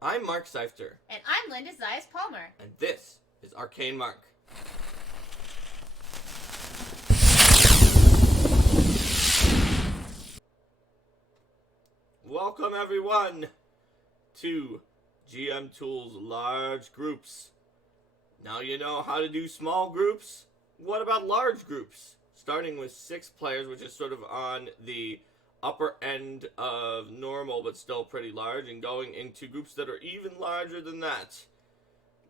I'm Mark Seifter. And I'm Linda Zayas Palmer. And this is Arcane Mark. Welcome everyone to GM Tools Large Groups. Now you know how to do small groups. What about large groups? Starting with 6 players, which is sort of on the upper end of normal but still pretty large, and going into groups that are even larger than that.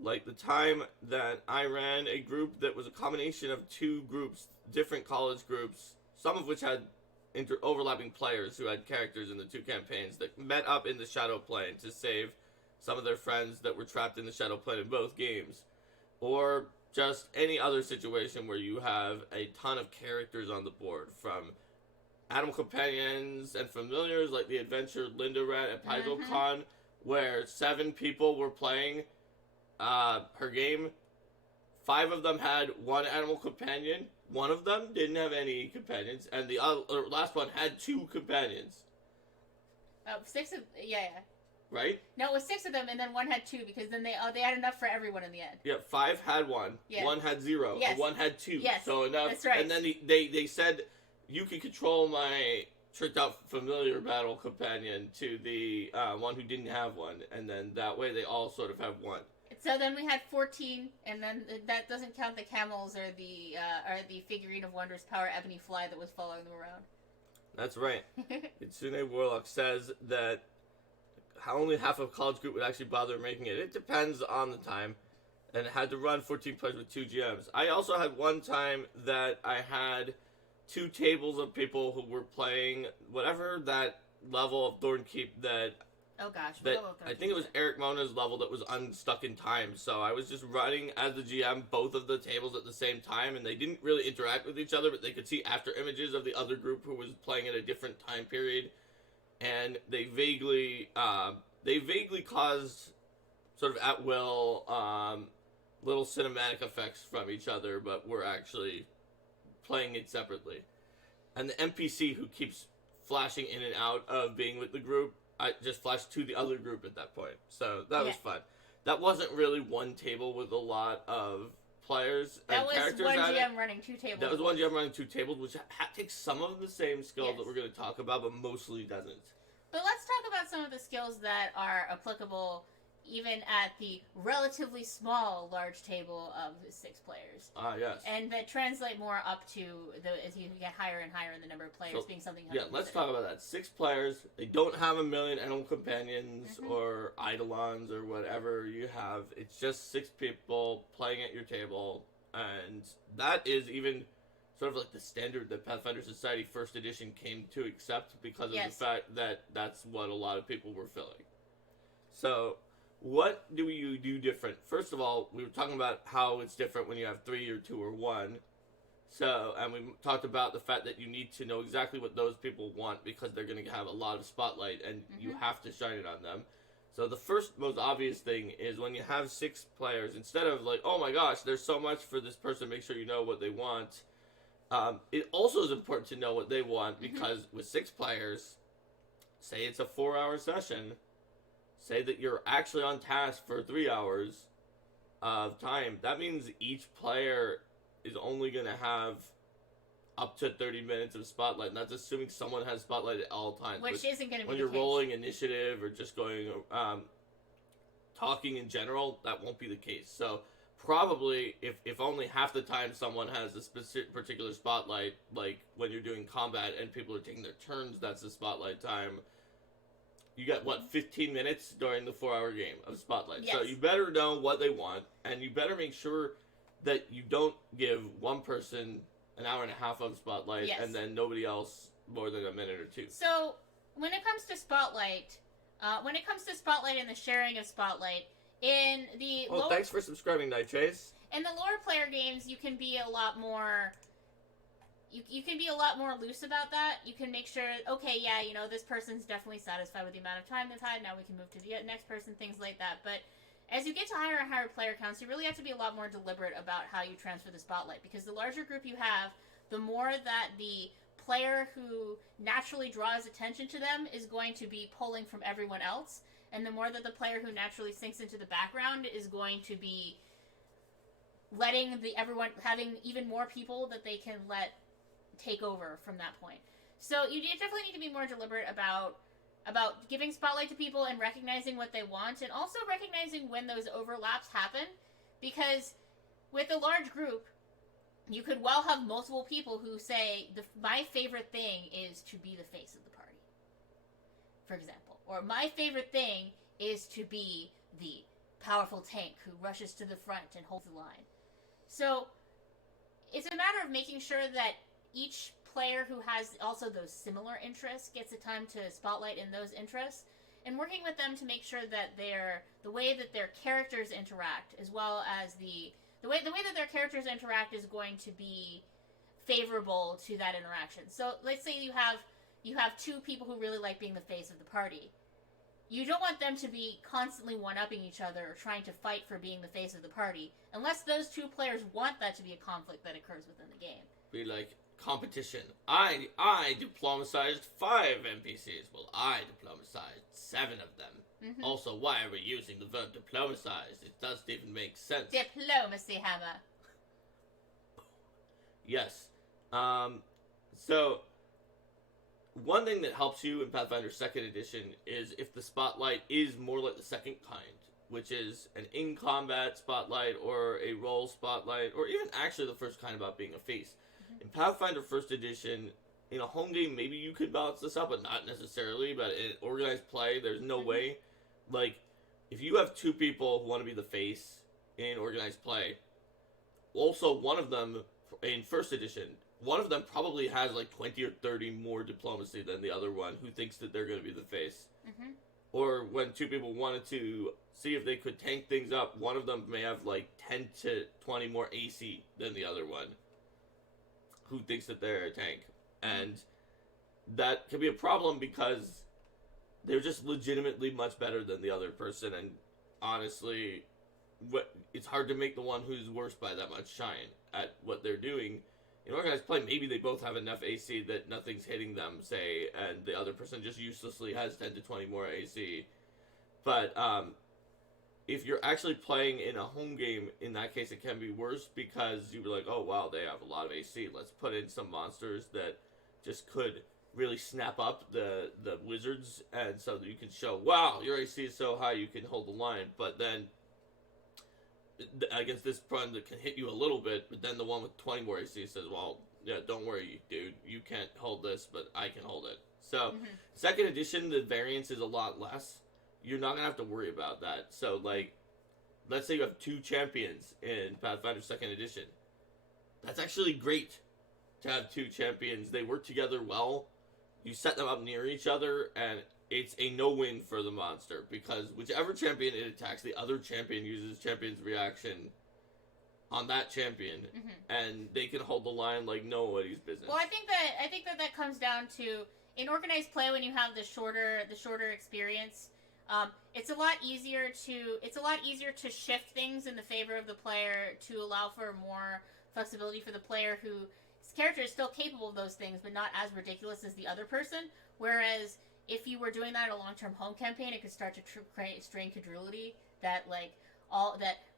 Like the time that I ran a group that was a combination of 2 groups, different college groups, some of which had overlapping players who had characters in the 2 campaigns that met up in the Shadow Plane to save some of their friends that were trapped in the Shadow Plane in both games. Or just any other situation where you have a ton of characters on the board, from animal companions and familiars like the adventure Linda ran at PaizoCon, where 7 people were playing her game. 5 of them had 1 animal companion. 1 of them didn't have any companions, and the last one had 2 companions. 6 of yeah. Right? No, it was 6 of them, and then 1 had 2 because then they had enough for everyone in the end. Yeah, 5 had 1. Yeah. 1 had 0. Yes. And 1 had 2. Yes. So enough. That's right. And then they said you can control my tricked out familiar battle companion to the one who didn't have 1, and then that way they all sort of have 1. So then we had 14, and then that doesn't count the camels or the figurine of Wondrous Power Ebony Fly that was following them around. That's right. Itsune Warlock says that only half of a college group would actually bother making it. It depends on the time, and it had to run 14 players with 2 GMs. I also had one time that I had 2 tables of people who were playing whatever that level of Thornkeep that... Oh gosh, that I think it was Eric Mona's level that was unstuck in time. So I was just running as the GM both of the tables at the same time, and they didn't really interact with each other, but they could see after images of the other group who was playing at a different time period, and they vaguely caused sort of at will little cinematic effects from each other, but were actually playing it separately. And the NPC who keeps flashing in and out of being with the group, I just flashed to the other group at that point. So that was fun. That wasn't really one table with a lot of players and characters. That was one GM running 2 tables. That was one GM running 2 tables, which takes some of the same skills that we're going to talk about, but mostly doesn't. But let's talk about some of the skills that are applicable even at the relatively small large table of 6 players. Yes. And that translate more up to as you get higher and higher in the number of players being something. Yeah, let's talk about that. 6 players. They don't have a million animal companions or eidolons or whatever you have. It's just 6 people playing at your table, and that is even sort of like the standard that Pathfinder Society First Edition came to accept because of the fact that that's what a lot of people were filling. So what do you do different? First of all, we were talking about how it's different when you have 3 or 2 or 1. So, and we talked about the fact that you need to know exactly what those people want because they're going to have a lot of spotlight and you have to shine it on them. So the first most obvious thing is when you have 6 players, instead of like, oh my gosh, there's so much for this person, make sure you know what they want. It also is important to know what they want because with 6 players, say it's a 4-hour session, say that you're actually on task for 3 hours of time, that means each player is only going to have up to 30 minutes of spotlight, and that's assuming someone has spotlight at all times. Which isn't going to be when you're rolling initiative or just going, talking in general, that won't be the case. So probably if only half the time someone has a specific particular spotlight, like when you're doing combat and people are taking their turns, that's the spotlight time. You got, 15 minutes during the 4-hour game of Spotlight. Yes. So you better know what they want, and you better make sure that you don't give one person an hour and a half of Spotlight, and then nobody else more than a minute or 2. So, when it comes to Spotlight, and the sharing of Spotlight, in the thanks for subscribing, Night Chase. In the lower player games, you can be a lot more... You can be a lot more loose about that. You can make sure, okay, yeah, this person's definitely satisfied with the amount of time they've had. Now we can move to the next person, things like that. But as you get to higher and higher player counts, you really have to be a lot more deliberate about how you transfer the spotlight. Because the larger group you have, the more that the player who naturally draws attention to them is going to be pulling from everyone else. and the more that the player who naturally sinks into the background is going to be letting everyone having even more people that they can let take over from that point. So you definitely need to be more deliberate about giving spotlight to people and recognizing what they want, and also recognizing when those overlaps happen, because with a large group, you could well have multiple people who say, my favorite thing is to be the face of the party, for example. Or my favorite thing is to be the powerful tank who rushes to the front and holds the line. So it's a matter of making sure that each player who has also those similar interests gets a time to spotlight in those interests, and working with them to make sure that the way that their characters interact, as well as the way that their characters interact, is going to be favorable to that interaction. So let's say you have two people who really like being the face of the party. You don't want them to be constantly one-upping each other or trying to fight for being the face of the party, unless those two players want that to be a conflict that occurs within the game. Be like, competition. I diplomatized 5 NPCs. Well, I diplomatized 7 of them. Mm-hmm. Also, why are we using the verb diplomatize? It doesn't even make sense. Diplomacy hammer. Yes. So, one thing that helps you in Pathfinder 2nd Edition is if the spotlight is more like the second kind, which is an in-combat spotlight or a role spotlight, or even actually the first kind about being a face. Mm-hmm. In Pathfinder 1st Edition, in a home game, maybe you could balance this out, but not necessarily. But in organized play, there's no mm-hmm. way. Like, if you have 2 people who want to be the face in organized play, also one of them, in 1st Edition, one of them probably has like 20 or 30 more diplomacy than the other one who thinks that they're going to be the face. Mm-hmm. Or when 2 people wanted to see if they could tank things up, one of them may have like 10 to 20 more AC than the other one who thinks that they're a tank. And that can be a problem because they're just legitimately much better than the other person, and honestly, it's hard to make the one who's worse by that much shine at what they're doing. In organized play, maybe they both have enough AC that nothing's hitting them, say, and the other person just uselessly has 10 to 20 more AC. But if you're actually playing in a home game, in that case it can be worse, because you'd be like, oh wow, they have a lot of AC. Let's put in some monsters that just could really snap up the wizards, and so that you can show, wow, your AC is so high you can hold the line. But then against this one that can hit you a little bit, but then the one with 20 more AC says, well, yeah, don't worry, dude, you can't hold this, but I can hold it. So, mm-hmm. 2nd Edition, the variance is a lot less. You're not going to have to worry about that. So, like, let's say you have 2 champions in Pathfinder 2nd Edition. That's actually great to have 2 champions. They work together well. You set them up near each other, and it's a no-win for the monster, because whichever champion it attacks, the other champion uses champion's reaction on that champion, mm-hmm. and they can hold the line like nobody's business. Well, I think that comes down to, in organized play, when you have the shorter experience, it's a lot easier to shift things in the favor of the player to allow for more flexibility for the player whose character is still capable of those things, but not as ridiculous as the other person. Whereas if you were doing that in a long-term home campaign, it could start to create strain credulity that, like,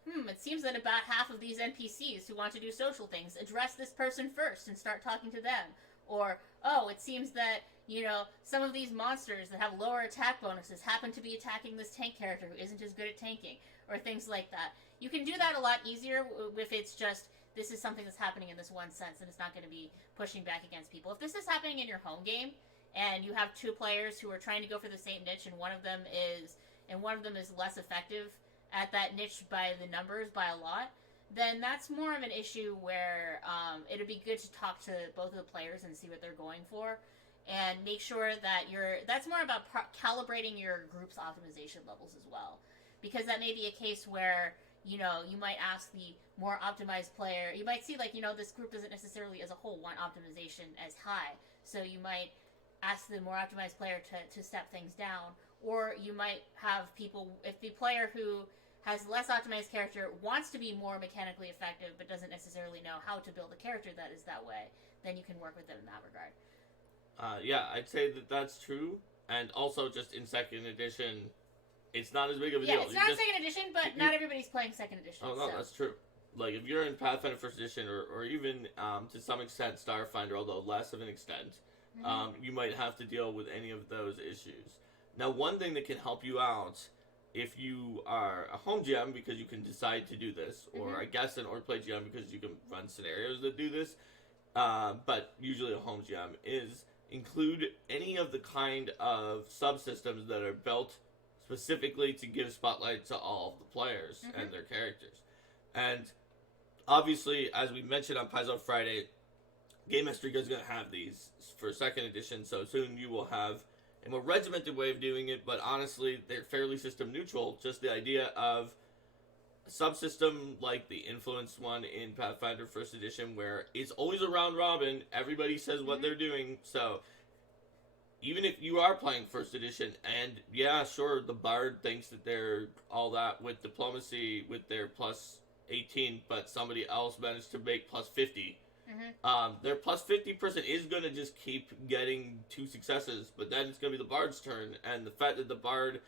it seems that about half of these NPCs who want to do social things address this person first and start talking to them. Or, oh, it seems that, some of these monsters that have lower attack bonuses happen to be attacking this tank character who isn't as good at tanking, or things like that. You can do that a lot easier if it's just, this is something that's happening in this one sense, and it's not going to be pushing back against people. If this is happening in your home game, and you have 2 players who are trying to go for the same niche, and one of them is less effective at that niche by the numbers by a lot, then that's more of an issue where it'd be good to talk to both of the players and see what they're going for, and make sure that that's more about calibrating your group's optimization levels as well, because that may be a case where you might ask the more optimized player, you might see, like, this group doesn't necessarily as a whole want optimization as high, so you might ask the more optimized player to step things down. Or you might have people, if the player who has less optimized character wants to be more mechanically effective but doesn't necessarily know how to build a character that is that way, then you can work with them in that regard. Yeah, I'd say that that's true. And also, just in 2nd Edition, it's not as big of a Yeah, deal. it's not second edition, but not everybody's playing second edition. Oh, no, so. that's true. Like, if you're in Pathfinder First Edition, or even, to some extent, Starfinder, although less of an extent, you might have to deal with any of those issues. Now, one thing that can help you out, if you are a home GM, because you can decide to do this, or I guess an Orc Play GM, because you can run scenarios that do this, but usually a home GM, is include any of the kind of subsystems that are built specifically to give spotlight to all of the players and their characters. And obviously, as we mentioned on Paizo Friday, Game Master is going to have these for second edition, so soon you will have a more regimented way of doing it, but honestly, they're fairly system neutral. Just the idea of a subsystem like the Influence one in Pathfinder First Edition, where it's always a round robin, everybody says what they're doing, so even if you are playing First Edition, and yeah, sure, the Bard thinks that they're all that with diplomacy with their plus 18, but somebody else managed to make plus 50. Their plus 50 person is going to just keep getting 2 successes, but then it's going to be the Bard's turn, and the fact that the Bard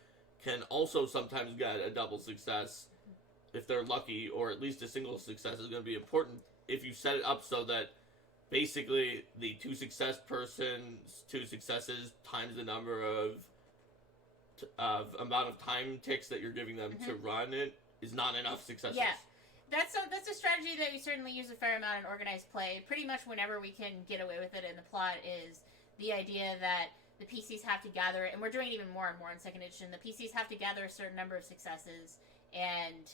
can also sometimes get a double success if they're lucky, or at least a single success, is going to be important if you set it up so that basically the 2 success person's 2 successes times the number of amount of time ticks that you're giving them to run it is not enough successes. Yeah. That's a strategy that we certainly use a fair amount in organized play. Pretty much whenever we can get away with it in the plot is the idea that the PCs have to gather, and we're doing it even more and more in second edition, the PCs have to gather a certain number of successes, and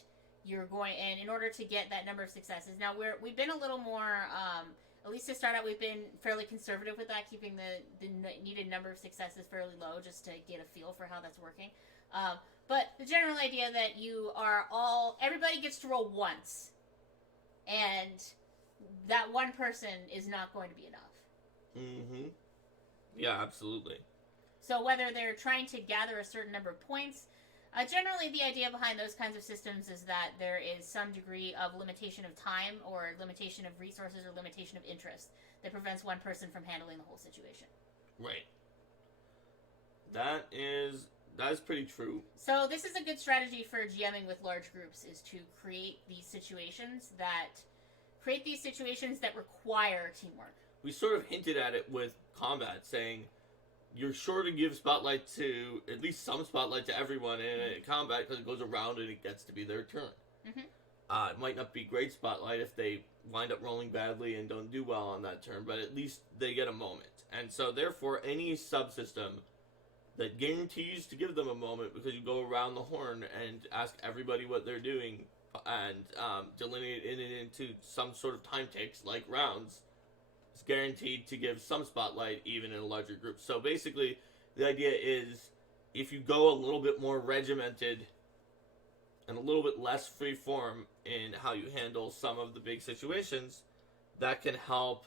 in order to get that number of successes. Now we've been a little more, at least to start out, we've been fairly conservative with that, keeping the needed number of successes fairly low, just to get a feel for how that's working. But the general idea that everybody gets to roll once, and that one person is not going to be enough. Yeah, absolutely. So whether they're trying to gather a certain number of points, generally the idea behind those kinds of systems is that there is some degree of limitation of time, or limitation of resources, or limitation of interest that prevents one person from handling the whole situation. Right. That is pretty true. So this is a good strategy for GMing with large groups, is to create these situations that require teamwork. We sort of hinted at it with combat, saying you're sure to give spotlight to, at least some spotlight to everyone in a combat, because it goes around and it gets to be their turn. It might not be great spotlight if they wind up rolling badly and don't do well on that turn, but at least they get a moment. And so therefore, any subsystem that guarantees to give them a moment, because you go around the horn and ask everybody what they're doing, and delineate it into some sort of time ticks, like rounds, is guaranteed to give some spotlight, even in a larger group. So basically, the idea is, if you go a little bit more regimented and a little bit less free form in how you handle some of the big situations, that can help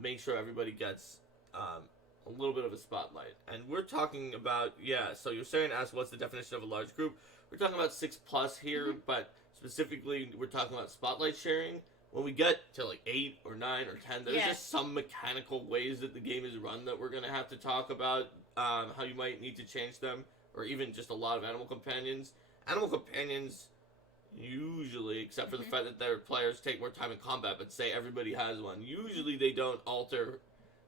make sure everybody gets a little bit of a spotlight. And we're talking about, so you're saying, ask what's the definition of a large group? We're talking about 6+ here, but specifically we're talking about spotlight sharing. When we get to like 8 or 9 or 10, there's just some mechanical ways that the game is run that we're going to have to talk about, how you might need to change them, or even just a lot of animal companions. Animal companions, usually, except for the fact that their players take more time in combat, but say everybody has one, usually they don't alter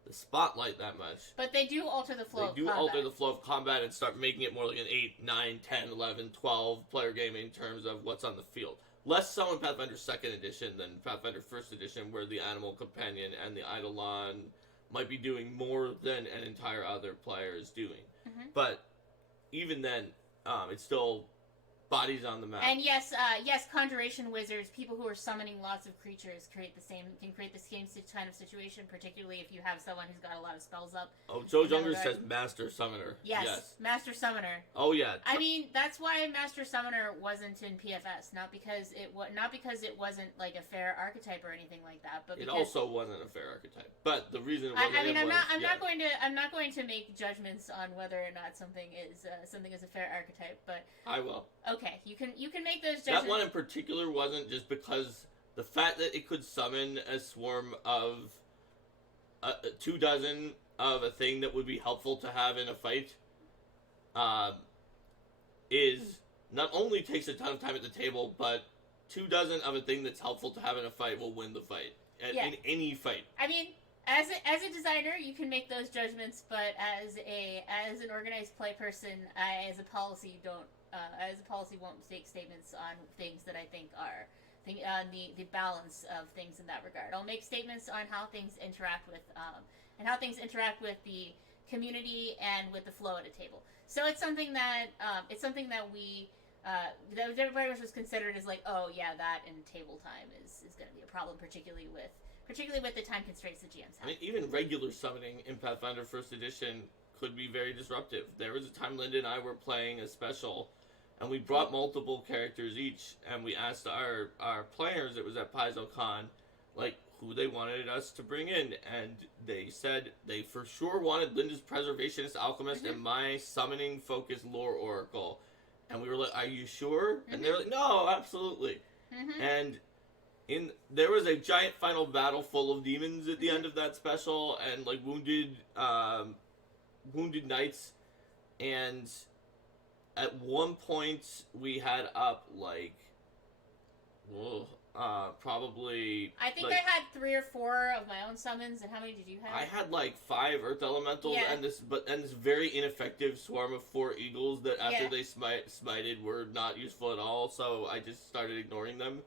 the spotlight that much. But they do alter the flow of combat. They do alter the flow of combat and start making it more like an 8, 9, 10, 11, 12 player game in terms of what's on the field. Less so in Pathfinder 2nd Edition than Pathfinder 1st Edition, where the Animal Companion and the Eidolon might be doing more than an entire other player is doing. But even then, it's still bodies on the map. And yes, conjuration wizards, people who are summoning lots of creatures, can create the same kind of situation, particularly if you have someone who's got a lot of spells up. Oh, Joe Junger says Master Summoner. Yes, Master Summoner. Oh yeah. I mean, that's why Master Summoner wasn't in PFS, not because it wasn't like a fair archetype or anything like that, but because it also wasn't a fair archetype. But the reason it wasn't, I'm not going to make judgments on whether or not something is a fair archetype, but I will. Okay, you can make those judgments. That one in particular wasn't, just because the fact that it could summon a swarm of 24 of a thing that would be helpful to have in a fight is not only takes a ton of time at the table, but 24 of a thing that's helpful to have in a fight will win the fight. In any fight. I mean, as a designer, you can make those judgments, but as an organized play person, as a policy won't make statements on things that I think are on the balance of things in that regard. I'll make statements on how things interact with the community and with the flow at a table. So it's something that we that everybody was considered as like, oh yeah, that in table time is going to be a problem, particularly with the time constraints the GMs have. I mean, even regular summoning in Pathfinder First Edition could be very disruptive. There was a time Linda and I were playing a special, and we brought multiple characters each, and we asked our players, it was at PaizoCon, like, who they wanted us to bring in, and they said they for sure wanted Linda's Preservationist Alchemist and my summoning-focused Lore Oracle. And we were like, are you sure? And they're like, no, absolutely. And there was a giant final battle full of demons at the end of that special, and like wounded knights, and at one point we had up like probably I think I had 3 or 4 of my own summons. And how many did you have? I had like 5 Earth Elementals, and this very ineffective swarm of 4 eagles that after they smited were not useful at all, so I just started ignoring them.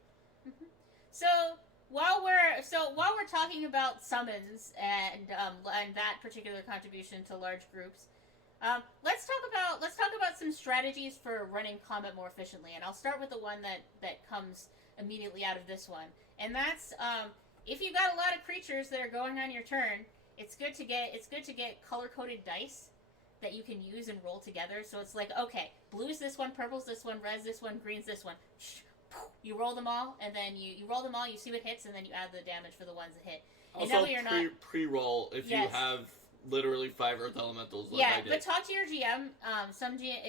So while we're talking about summons and that particular contribution to large groups, let's talk about some strategies for running combat more efficiently. And I'll start with the one that comes immediately out of this one, and that's if you got a lot of creatures that are going on your turn, it's good to get color-coded dice that you can use and roll together. So it's like, okay, blue's this one, purple's this one, red's this one, green's this one. You roll them all, and then you roll them all, you see what hits, and then you add the damage for the ones that hit. And also, pre-roll if you have literally 5 Earth Elementals like I did. But talk to your GM.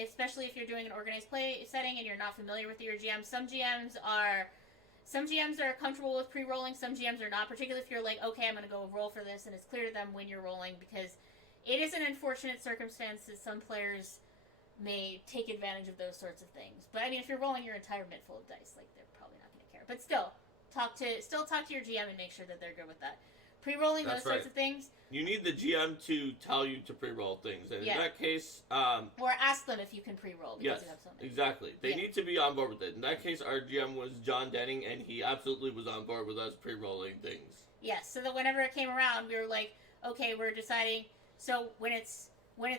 Especially if you're doing an organized play setting and you're not familiar with your GM, some GMs are comfortable with pre-rolling, some GMs are not, particularly if you're like, okay, I'm going to go roll for this, and it's clear to them when you're rolling, because it is an unfortunate circumstance that some players may take advantage of those sorts of things. But I mean, if you're rolling your entire mitt full of dice, like, they're probably not going to care. But still talk to your GM and make sure that they're good with that. Pre-rolling those sorts of things. You need the GM to tell you to pre-roll things, and in that case, or ask them if you can pre-roll because you have something. Exactly. They need to be on board with it. In that case, our GM was John Denning, and he absolutely was on board with us pre-rolling things. Yes. So that whenever it came around, we were like, okay, we're deciding. So when it's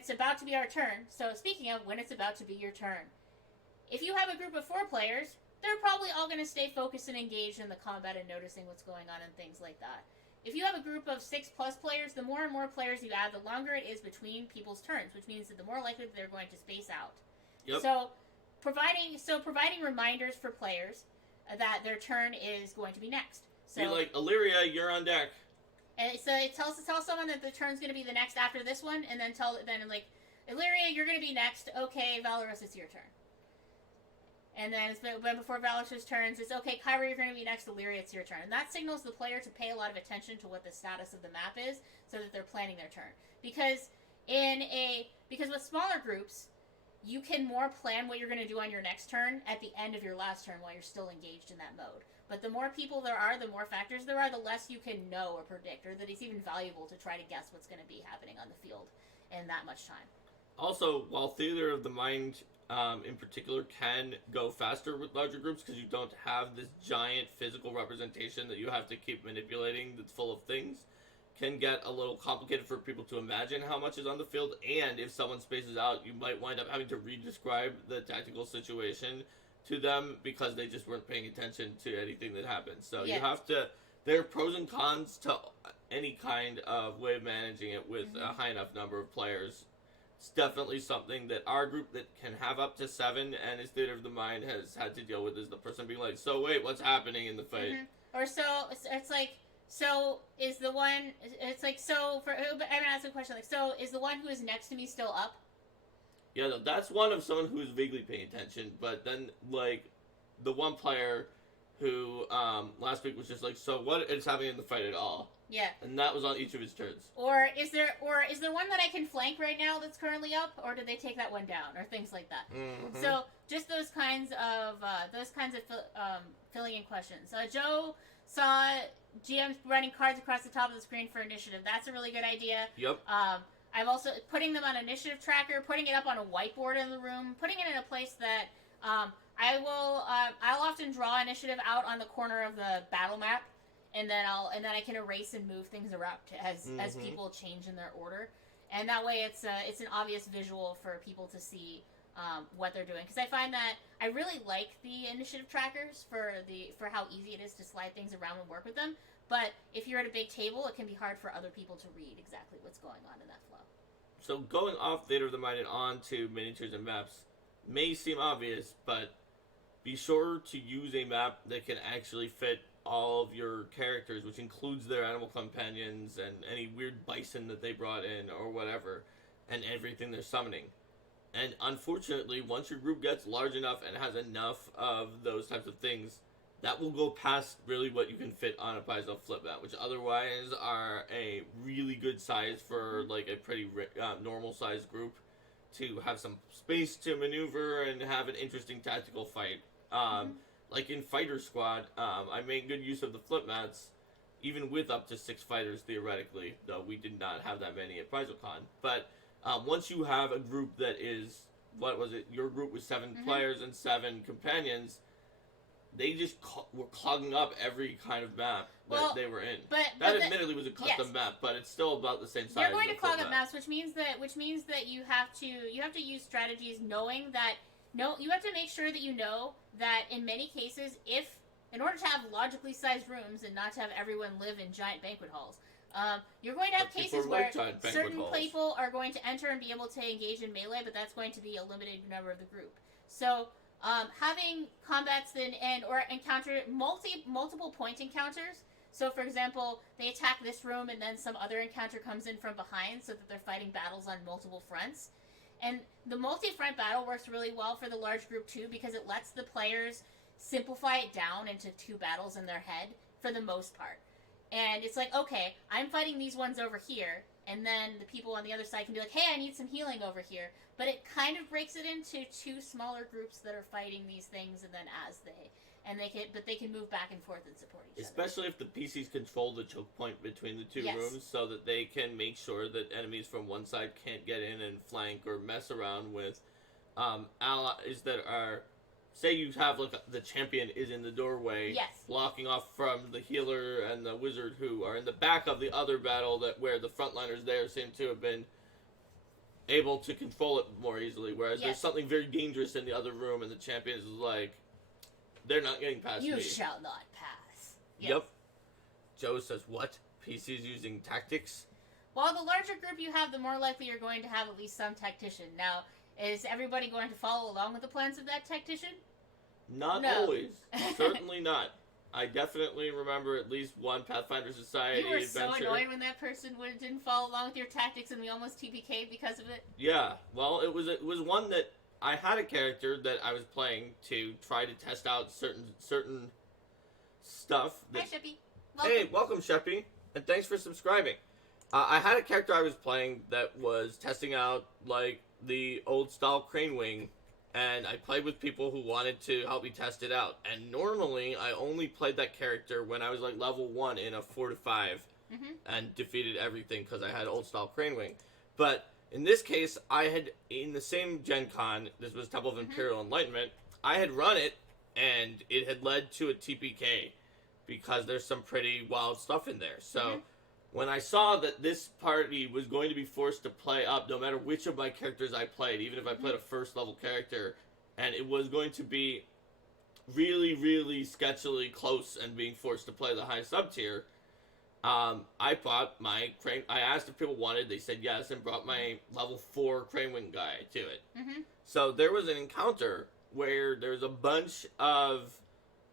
about to be our turn. So speaking of when it's about to be your turn, if you have a group of 4 players, they're probably all going to stay focused and engaged in the combat and noticing what's going on and things like that. If you have a group of 6+ players, the more and more players you add, the longer it is between people's turns, which means that the more likely that they're going to space out. Yep. So providing reminders for players that their turn is going to be next. So be like, Illyria, you're on deck. And so it tell someone that the turn's going to be the next after this one, and then like, Illyria, you're going to be next. Okay, Valorous, it's your turn. And then before Valorous turns, it's okay, Kyra, you're going to be next. Illyria, it's your turn. And that signals the player to pay a lot of attention to what the status of the map is, so that they're planning their turn. Because with smaller groups, you can more plan what you're going to do on your next turn at the end of your last turn while you're still engaged in that mode. But the more people there are, the more factors there are, the less you can know or predict, or that it's even valuable to try to guess what's going to be happening on the field in that much time. Also, while Theater of the Mind in particular can go faster with larger groups because you don't have this giant physical representation that you have to keep manipulating that's full of things, can get a little complicated for people to imagine how much is on the field, and if someone spaces out, you might wind up having to re-describe the tactical situation to them because they just weren't paying attention to anything that happened. So you have to, there are pros and cons to any kind of way of managing it with a high enough number of players. It's definitely something that our group that can have up to 7 and is Theater of the Mind has had to deal with, is the person being like, so wait, what's happening in the fight? Or so, it's like, so is the one, it's like, so, I'm going to ask a question, like, so is the one who is next to me still up? Yeah, no, that's one of someone who is vaguely paying attention, but then, like, the one player who last week was just like, so what is happening in the fight at all? Yeah. And that was on each of his turns. Or is there one that I can flank right now that's currently up, or did they take that one down, or things like that? Mm-hmm. So just those kinds of filling in questions. Joe saw GM running cards across the top of the screen for initiative. That's a really good idea. Yep. I've also putting them on initiative tracker, putting it up on a whiteboard in the room, putting it in a place that I'll often draw initiative out on the corner of the battle map. And then I can erase and move things around as people change in their order, and that way it's an obvious visual for people to see what they're doing. Because I find that I really like the initiative trackers for how easy it is to slide things around and work with them. But if you're at a big table, it can be hard for other people to read exactly what's going on in that flow. So going off Theater of the Mind and on to miniatures and maps may seem obvious, but be sure to use a map that can actually fit all of your characters, which includes their animal companions and any weird bison that they brought in or whatever, and everything they're summoning. And unfortunately, once your group gets large enough and has enough of those types of things, that will go past really what you can fit on a Paizo flip map, which otherwise are a really good size for like a pretty normal sized group to have some space to maneuver and have an interesting tactical fight. Like in Fighter Squad, I made good use of the flip mats, even with up to 6 fighters theoretically, though we did not have that many at PaizoCon. But once you have a group that is, what was it, your group was 7 players and 7 companions, they just were clogging up every kind of map that they were in. That admittedly was a custom map, but it's still about the same size. They're going to clog up maps, which means that you have to use strategies knowing that. No, you have to make sure that you know that in many cases, in order to have logically sized rooms and not to have everyone live in giant banquet halls, you're going to have cases where certain people are going to enter and be able to engage in melee, but that's going to be a limited number of the group. So having combats or encounter multiple point encounters. So, for example, they attack this room and then some other encounter comes in from behind, so that they're fighting battles on multiple fronts. And the multi-front battle works really well for the large group too, because it lets the players simplify it down into 2 battles in their head for the most part. And it's like, okay, I'm fighting these ones over here, and then the people on the other side can be like, hey, I need some healing over here. But it kind of breaks it into 2 smaller groups that are fighting these things, and then they can move back and forth and support each other. Especially if the PCs control the choke point between the 2 rooms, so that they can make sure that enemies from one side can't get in and flank or mess around with allies that are, say you have like the champion is in the doorway, blocking off from the healer and the wizard who are in the back of the other battle where the frontliners there seem to have been able to control it more easily, whereas there's something very dangerous in the other room and the champion is like, they're not getting past me. You shall not pass. Yes. Yep. Joe says, what? PCs using tactics? Well, the larger group you have, the more likely you're going to have at least some tactician. Now, is everybody going to follow along with the plans of that tactician? Not always. Certainly not. I definitely remember at least one Pathfinder Society adventure. You were so annoyed when that person didn't follow along with your tactics and we almost TPK'd because of it? Yeah. Well, it was one that I had a character that I was playing to try to test out certain stuff. Hi, Sheppy. Welcome. Hey, welcome, Sheppy, and thanks for subscribing. I had a character I was playing that was testing out, like, the old-style crane wing, and I played with people who wanted to help me test it out. And normally, I only played that character when I was, like, level 1 in a 4 to 5, and defeated everything because I had old-style crane wing. But in this case, I had, in the same Gen Con, this was Temple of Imperial Enlightenment, I had run it, and it had led to a TPK, because there's some pretty wild stuff in there. So, when I saw that this party was going to be forced to play up, no matter which of my characters I played, even if I played a first-level character, and it was going to be really, really sketchily close and being forced to play the high sub-tier, I brought my crane. I asked if people wanted. They said yes, and brought my level 4 crane wing guy to it. So there was an encounter where there's a bunch of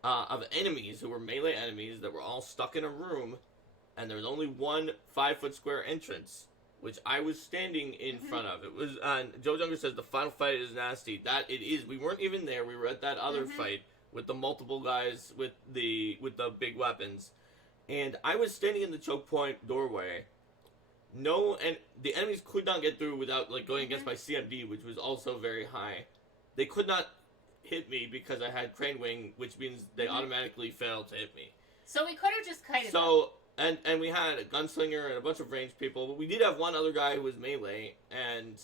enemies who were melee enemies that were all stuck in a room, and there was only one 5-foot square entrance, which I was standing in front of. It was Joe Younger says the final fight is nasty. That it is. We weren't even there. We were at that other fight, with the multiple guys with the big weapons, and I was standing in the choke point doorway. No, and the enemies could not get through without like going against my CMD, which was also very high. They could not hit me because I had Crane Wing, which means they automatically failed to hit me. So we could have just kited So, and we had a gunslinger and a bunch of ranged people, but we did have one other guy who was melee, and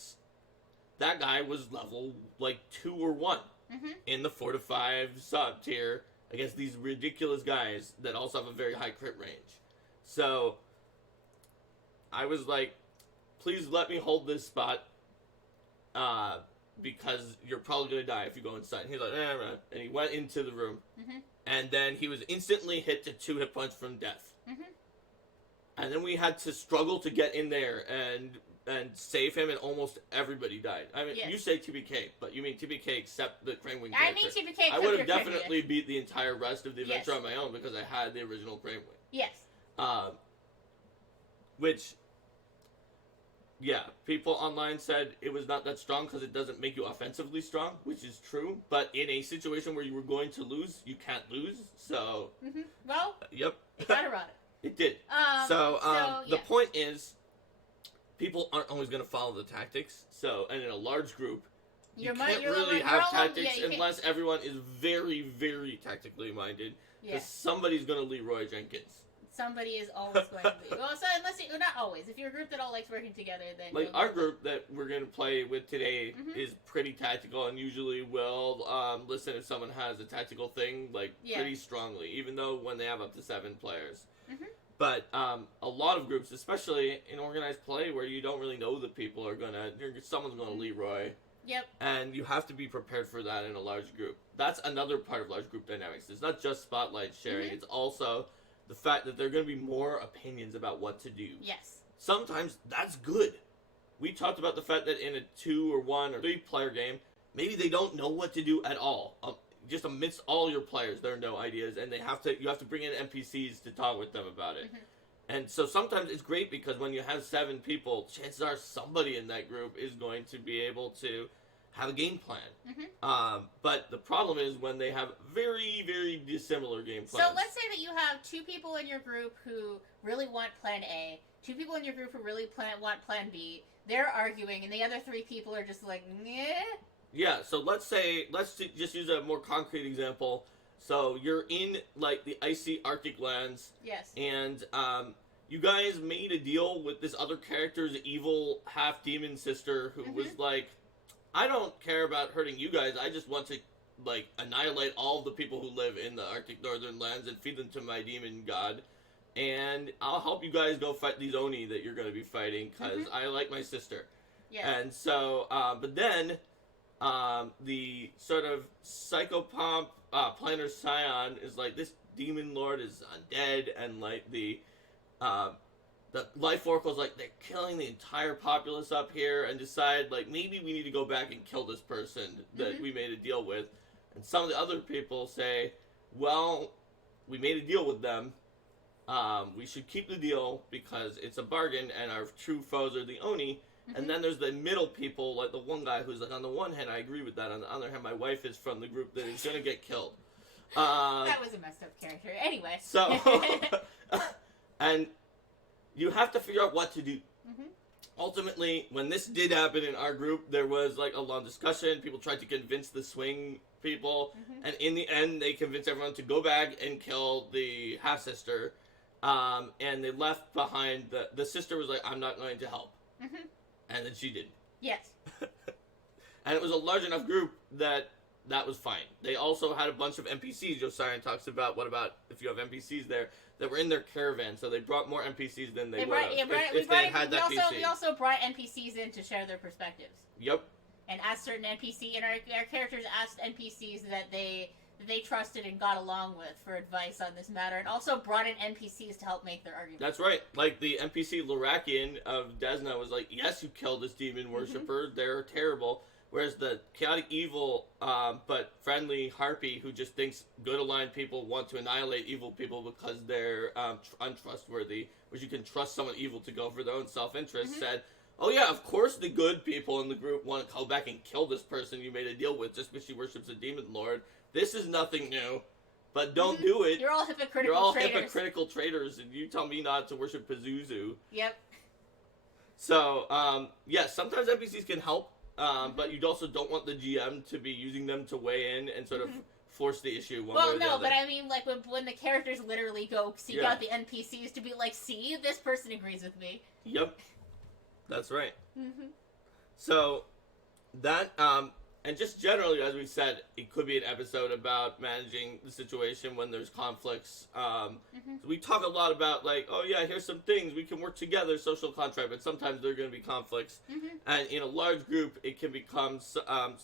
that guy was level, like, 2 or 1 in the 4 to 5 sub tier against these ridiculous guys that also have a very high crit range. So, I was like, please let me hold this spot, because you're probably going to die if you go inside. And he's like, nah. And he went into the room. And then he was instantly hit to 2 hit points from death. And then we had to struggle to get in there and save him, and almost everybody died. I mean, you say TBK, but you mean TBK except the Crane Wing character. I mean TBK except I would have definitely beat the entire rest of the adventure on my own because I had the original Crane Wing. Yes. Which, yeah, people online said it was not that strong because it doesn't make you offensively strong, which is true. But in a situation where you were going to lose, you can't lose. So, well, yep, it got around it. It did. The point is, people aren't always going to follow the tactics. So, and in a large group, you can't really have tactics unless everyone is very, very tactically minded. Because somebody's going to Leroy Jenkins. Somebody is always going to be. Well, so unless you, not always. If you're a group that all likes working together, then like our group that we're going to play with today is pretty tactical and usually will listen if someone has a tactical thing pretty strongly, even though when they have up to 7 players. But a lot of groups, especially in organized play, where you don't really know the people are gonna, someone's gonna Leroy. Yep. And you have to be prepared for that in a large group. That's another part of large group dynamics. It's not just spotlight sharing. It's also the fact that there are going to be more opinions about what to do. Yes. Sometimes that's good. We talked about the fact that in a 2 or 1 or 3 player game, maybe they don't know what to do at all. Just amidst all your players, there are no ideas, and you have to bring in NPCs to talk with them about it. And so sometimes it's great because when you have 7 people, chances are somebody in that group is going to be able to have a game plan. But the problem is when they have very, very dissimilar game plans. So let's say that you have 2 people in your group who really want plan A, 2 people in your group who really want plan B. They're arguing, and the other 3 people are just like, nah. Yeah, so let's just use a more concrete example. So you're in, like, the icy Arctic lands. Yes. And you guys made a deal with this other character's evil half-demon sister who was like, I don't care about hurting you guys. I just want to, like, annihilate all of the people who live in the Arctic Northern lands and feed them to my demon god. And I'll help you guys go fight these Oni that you're going to be fighting because I like my sister. Yeah. And so, but then the sort of psychopomp planner Scion is like, this demon lord is undead, and like the Life Oracle's like, they're killing the entire populace up here, and decide like maybe we need to go back and kill this person that we made a deal with. And some of the other people say, well, we made a deal with them. We should keep the deal because it's a bargain, and our true foes are the Oni. And then there's the middle people, like the one guy who's like, on the one hand, I agree with that. On the other hand, my wife is from the group that is going to get killed. That was a messed up character. Anyway. So, and you have to figure out what to do. Ultimately, when this did happen in our group, there was like a long discussion. People tried to convince the swing people. And in the end, they convinced everyone to go back and kill the half-sister. And they left behind, the sister was like, I'm not going to help. And then she didn't. Yes. And it was a large enough group that was fine. They also had a bunch of NPCs. Josiah talks about, what about if you have NPCs there that were in their caravan, so they brought more NPCs than they would have if they had that PC. We also brought NPCs in to share their perspectives. Yep. And asked certain NPC, and our characters asked NPCs that they trusted and got along with for advice on this matter, and also brought in NPCs to help make their argument. That's right. Like the NPC Lurakian of Desna was like, yes, you killed this demon worshiper, they're terrible. Whereas the chaotic evil, but friendly harpy who just thinks good aligned people want to annihilate evil people because they're untrustworthy, which you can trust someone evil to go for their own self-interest, said, oh yeah, of course the good people in the group want to go back and kill this person you made a deal with just because she worships a demon lord. this is nothing new, but don't do it. You're all hypocritical You're all traitors. hypocritical traitors, and you tell me not to worship Pazuzu. Yep. So, yes, sometimes NPCs can help, but you also don't want the GM to be using them to weigh in and sort of force the issue one way or the other. But I mean, like, when the characters literally go seek out the NPCs to be like, see, this person agrees with me. Yep. That's right. So, that, and just generally, as we said, it could be an episode about managing the situation when there's conflicts. So we talk a lot about, like, oh yeah, here's some things, we can work together, social contract, but sometimes there are going to be conflicts. And in a large group, it can become,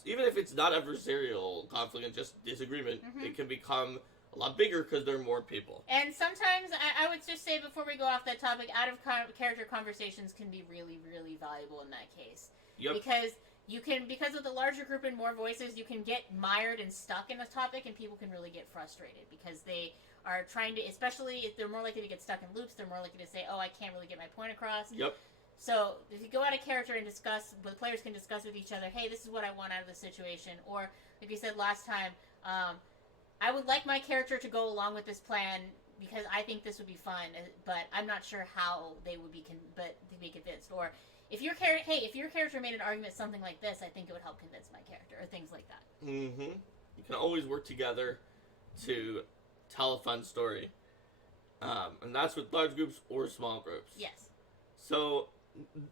even if it's not adversarial conflict and just disagreement, it can become a lot bigger because there are more people. And sometimes, I would just say before we go off that topic, out-of-character conversations can be really, really valuable in that case. Yep. Because with a larger group and more voices, you can get mired and stuck in a topic, and people can really get frustrated because they are trying to, especially if they're more likely to get stuck in loops, they're more likely to say, oh, I can't really get my point across. Yep. So if you go out of character and discuss, the players can discuss with each other, hey, this is what I want out of the situation, or like you said last time, I would like my character to go along with this plan because I think this would be fun, but I'm not sure how they would be convinced. Or if your character made an argument something like this, I think it would help convince my character, or things like that. You can always work together to tell a fun story, and that's with large groups or small groups. Yes. So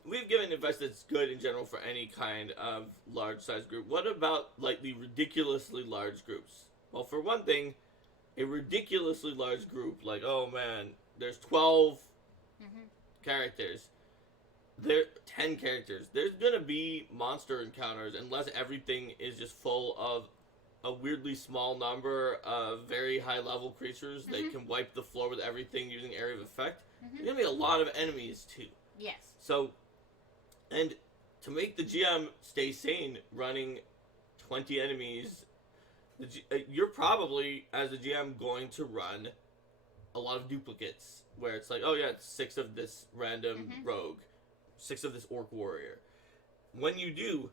we've given advice that's good in general for any kind of large size group. What about like the ridiculously large groups? Well, for one thing, a ridiculously large group, like, oh man, there's 12 characters. There 10 characters. There's gonna be monster encounters unless everything is just full of a weirdly small number of very high level creatures that can wipe the floor with everything using area of effect. There's gonna be a lot of enemies too. Yes. So, and to make the GM stay sane running 20 enemies, you're probably, as a GM, going to run a lot of duplicates, where it's like, oh yeah, it's 6 of this random rogue, 6 of this orc warrior. When you do,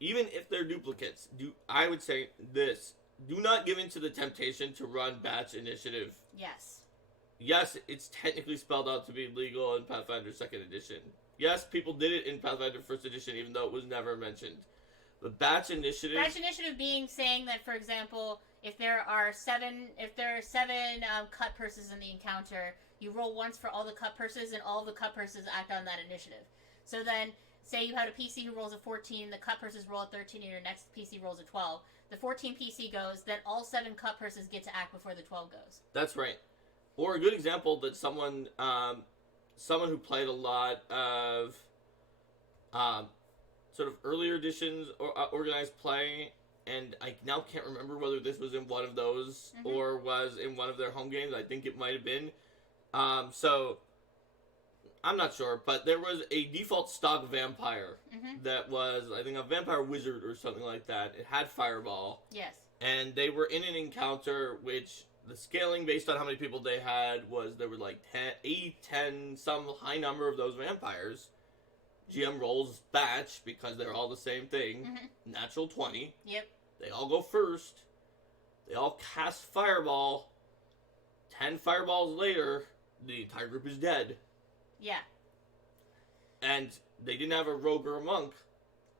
even if they're duplicates, I would say this, do not give in to the temptation to run batch initiative. Yes. Yes, it's technically spelled out to be legal in Pathfinder 2nd edition. Yes, people did it in Pathfinder 1st edition, even though it was never mentioned. But batch initiative being saying that, for example, if there are seven cut purses in the encounter, you roll once for all the cut purses, and all the cut purses act on that initiative. So then, say you had a PC who rolls a 14, the cut purses roll a 13, and your next PC rolls a 12. The 14 PC goes, then all 7 cut purses get to act before the 12 goes. That's right. Or a good example that someone who played a lot of sort of earlier editions or organized play, and I now can't remember whether this was in one of those or was in one of their home games. I think it might have been. So I'm not sure, but there was a default stock vampire that was, I think, a vampire wizard or something like that. It had fireball. Yes. And they were in an encounter which the scaling based on how many people they had was there were like 10, some high number of those vampires. GM rolls batch because they're all the same thing. Natural 20. Yep. They all go first. They all cast fireball. 10 fireballs later, the entire group is dead. Yeah. And they didn't have a rogue or a monk.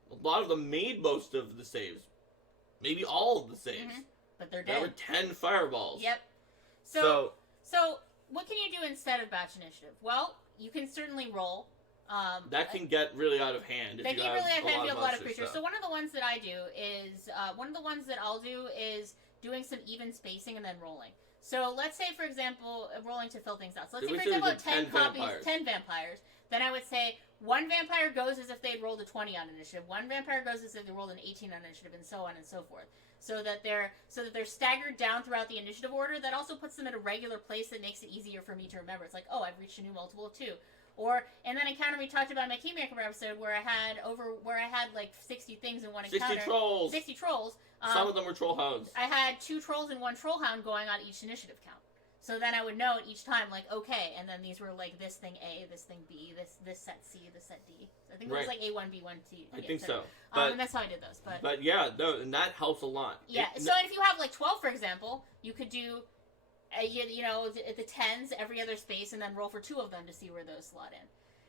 A lot of them made most of the saves. Maybe all of the saves. But they're dead. There were 10 fireballs. Yep. So what can you do instead of batch initiative? Well, you can certainly roll. That can get really out of hand. They get really out of hand if you have a lot of creatures. So one of the ones that I do is, I'll do is doing some even spacing and then rolling. So let's say, for example, rolling to fill things out. So let's say, for example, 10 vampires. Then I would say 1 vampire goes as if they'd rolled a 20 on initiative. 1 vampire goes as if they rolled an 18 on initiative, and so on and so forth. So that they're staggered down throughout the initiative order. That also puts them at a regular place that makes it easier for me to remember. It's like, oh, I've reached a new multiple of 2. Or in that encounter we talked about in my Keymaker episode where I had like 60 things in one encounter. 60 trolls. Some of them were troll hounds. I had 2 trolls and 1 troll hound going on each initiative count. So then I would know it each time, like, okay, and then these were like this thing A, this thing B, this set C, this set D. So I think it was like A1, B1, T. I think so. But, and that's how I did those. But yeah, no, and that helps a lot. Yeah, so if you have like 12, for example, you could do, the 10s, every other space, and then roll for 2 of them to see where those slot in.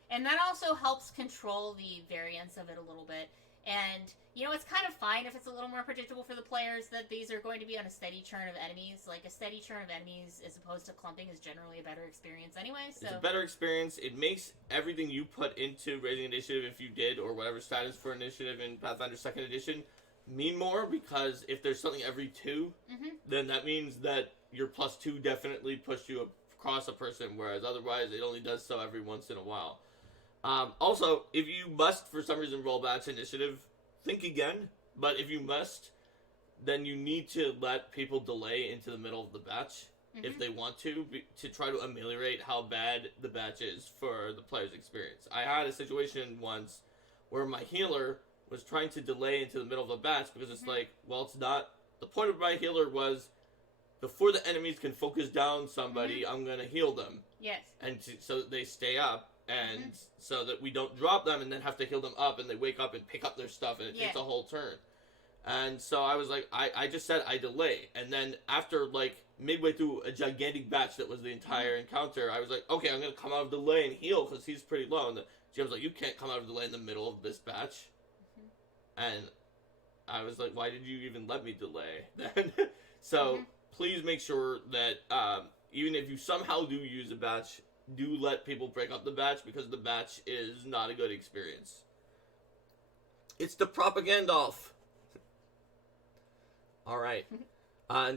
And that also helps control the variance of it a little bit. And, it's kind of fine if it's a little more predictable for the players that these are going to be on a steady churn of enemies. Like, a steady churn of enemies as opposed to clumping is generally a better experience anyway, so... It's a better experience. It makes everything you put into raising initiative, if you did, or whatever status for initiative in Pathfinder 2nd Edition, mean more, because if there's something every 2, then that means that your +2 definitely pushed you across a person, whereas otherwise it only does so every once in a while. Also, if you must, for some reason, roll batch initiative, think again. But if you must, then you need to let people delay into the middle of the batch if they want to try to ameliorate how bad the batch is for the player's experience. I had a situation once where my healer was trying to delay into the middle of the batch because it's like, well, it's not... The point of my healer was, before the enemies can focus down somebody, I'm going to heal them. Yes. And so they stay up. And so that we don't drop them and then have to heal them up and they wake up and pick up their stuff and it takes a whole turn. And so I was like, I just said I delay. And then after like midway through a gigantic batch that was the entire encounter, I was like, okay, I'm going to come out of delay and heal because he's pretty low. And the GM's like, you can't come out of delay in the middle of this batch. And I was like, why did you even let me delay then? So please make sure that even if you somehow do use a batch, do let people break up the batch, because the batch is not a good experience. It's the Propagandolf. Alright.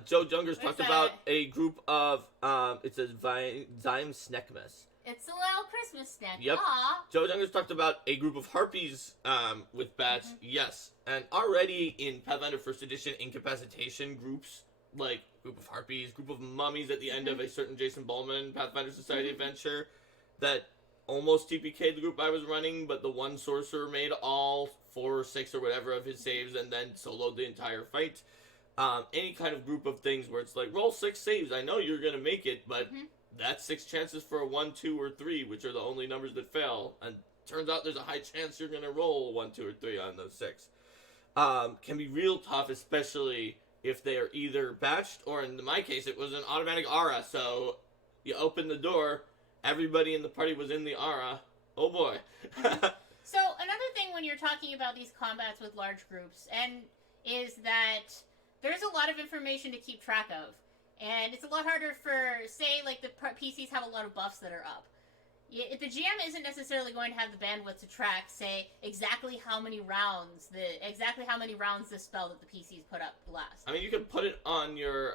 Joe Jungers talked about a group of, it says Zyme Snekmas. It's a little Christmas snack. Yep. Aww. Joe Jungers talked about a group of harpies with batch. Yes. And already in Pathfinder 1st Edition incapacitation groups, like group of harpies, group of mummies at the end of a certain Jason Ballman Pathfinder Society adventure that almost TPK'd the group I was running, but the one sorcerer made all 4 or 6 or whatever of his saves and then soloed the entire fight. Any kind of group of things where it's like, roll 6 saves, I know you're going to make it, but that's 6 chances for a 1, 2, or 3, which are the only numbers that fail, and turns out there's a high chance you're going to roll 1, 2, or 3 on those 6. Can be real tough, especially if they are either batched, or in my case, it was an automatic aura, so you open the door, everybody in the party was in the aura. Oh boy. So, another thing when you're talking about these combats with large groups, is that there's a lot of information to keep track of. And it's a lot harder for, say, like, the PCs have a lot of buffs that are up. If the GM isn't necessarily going to have the bandwidth to track, say, exactly how many rounds the spell that the PCs put up lasts. I mean, you can put it on your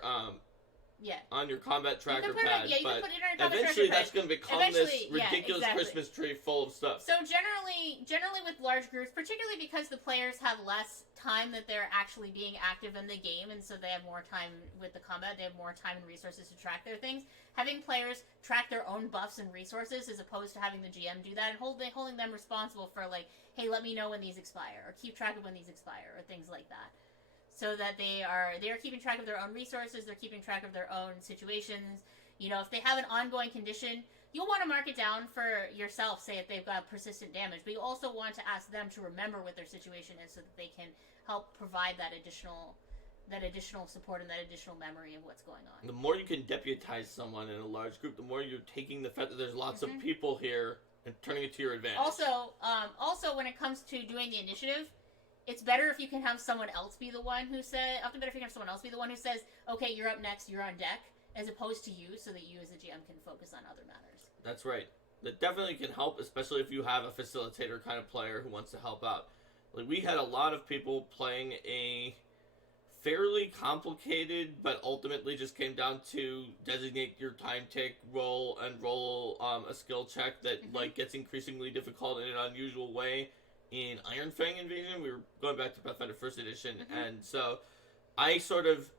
on your combat tracker pad, but eventually that's going to become this ridiculous Christmas tree full of stuff. So generally with large groups, particularly because the players have less time that they're actually being active in the game, and so they have more time with the combat, they have more time and resources to track their things, having players track their own buffs and resources as opposed to having the GM do that and holding them responsible for, like, hey, let me know when these expire, or keep track of when these expire, or things like that. So that they are keeping track of their own resources, they're keeping track of their own situations. If they have an ongoing condition, you'll want to mark it down for yourself, say if they've got persistent damage, but you also want to ask them to remember what their situation is so that they can help provide that additional support and that additional memory of what's going on. The more you can deputize someone in a large group, the more you're taking the fact that there's lots of people here and turning it to your advantage. Also, when it comes to doing the initiative, it's better if you can have someone else be the one who says, okay, you're up next, you're on deck, as opposed to you, so that you as a GM can focus on other matters. That's right. That definitely can help, especially if you have a facilitator kind of player who wants to help out. Like, we had a lot of people playing a fairly complicated, but ultimately just came down to designate your time tick, roll a skill check that like gets increasingly difficult in an unusual way. In Iron Fang Invasion, we were going back to Pathfinder 1st Edition, and so I sort of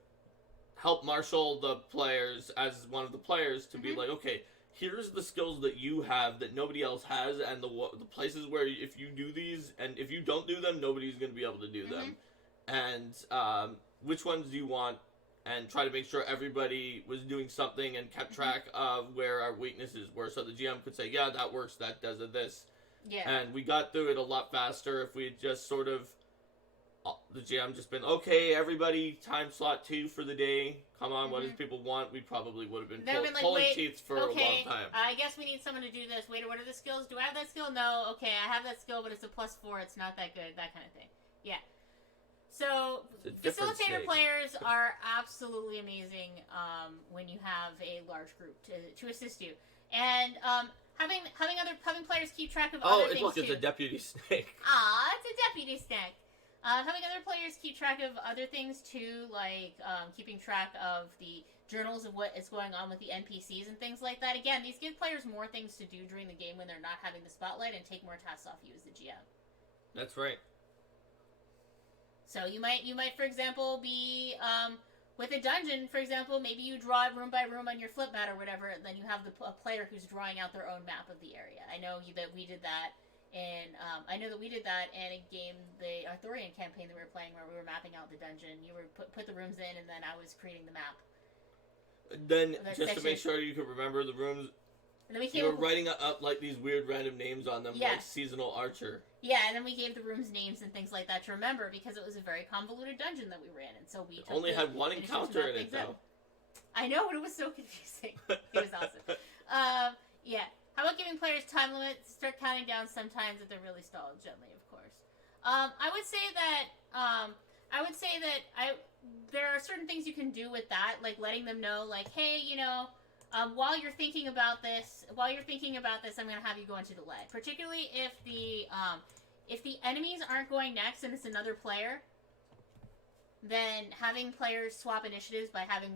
helped marshal the players as one of the players to be like, okay, here's the skills that you have that nobody else has, and the places where if you do these, and if you don't do them, nobody's going to be able to do them. And which ones do you want and try to make sure everybody was doing something and kept track of where our weaknesses were, so the GM could say, yeah, that works, that does this. Yeah. And we got through it a lot faster if we had just sort of, the GM just been, okay, everybody, time slot 2 for the day. Come on, what does people want? We probably would have been pulling teeth for a long time. I guess we need someone to do this. Wait, what are the skills? Do I have that skill? No. Okay, I have that skill, but it's a +4. It's not that good. That kind of thing. Yeah. So, facilitator players are absolutely amazing when you have a large group to assist you. And having players keep track of other things too. Oh, look, it's a deputy snake. It's a deputy snake. Having other players keep track of other things too, like keeping track of the journals of what is going on with the NPCs and things like that. Again, these give players more things to do during the game when they're not having the spotlight and take more tasks off you as the GM. That's right. So you might, for example, be with a dungeon. For example, maybe you draw it room by room on your flip mat or whatever, and then you have a player who's drawing out their own map of the area. I know that we did that. And I know that we did that in a game, the Arthurian campaign that we were playing, where we were mapping out the dungeon. You were put the rooms in, and then I was creating the map. Then, just to make sure you could remember the rooms, and then you were writing up like these weird random names on them, like Seasonal Archer. Yeah, and then we gave the rooms names and things like that to remember, because it was a very convoluted dungeon that we ran, and so we only had one encounter in it, though. I know, but it was so confusing. It was awesome. Yeah. How about giving players time limits? Start counting down sometimes if they're really stalled, gently, of course. I would say that there are certain things you can do with that, like letting them know, like, hey, while you're thinking about this, I'm going to have you go into delay. Particularly if the enemies aren't going next and it's another player, then having players swap initiatives by having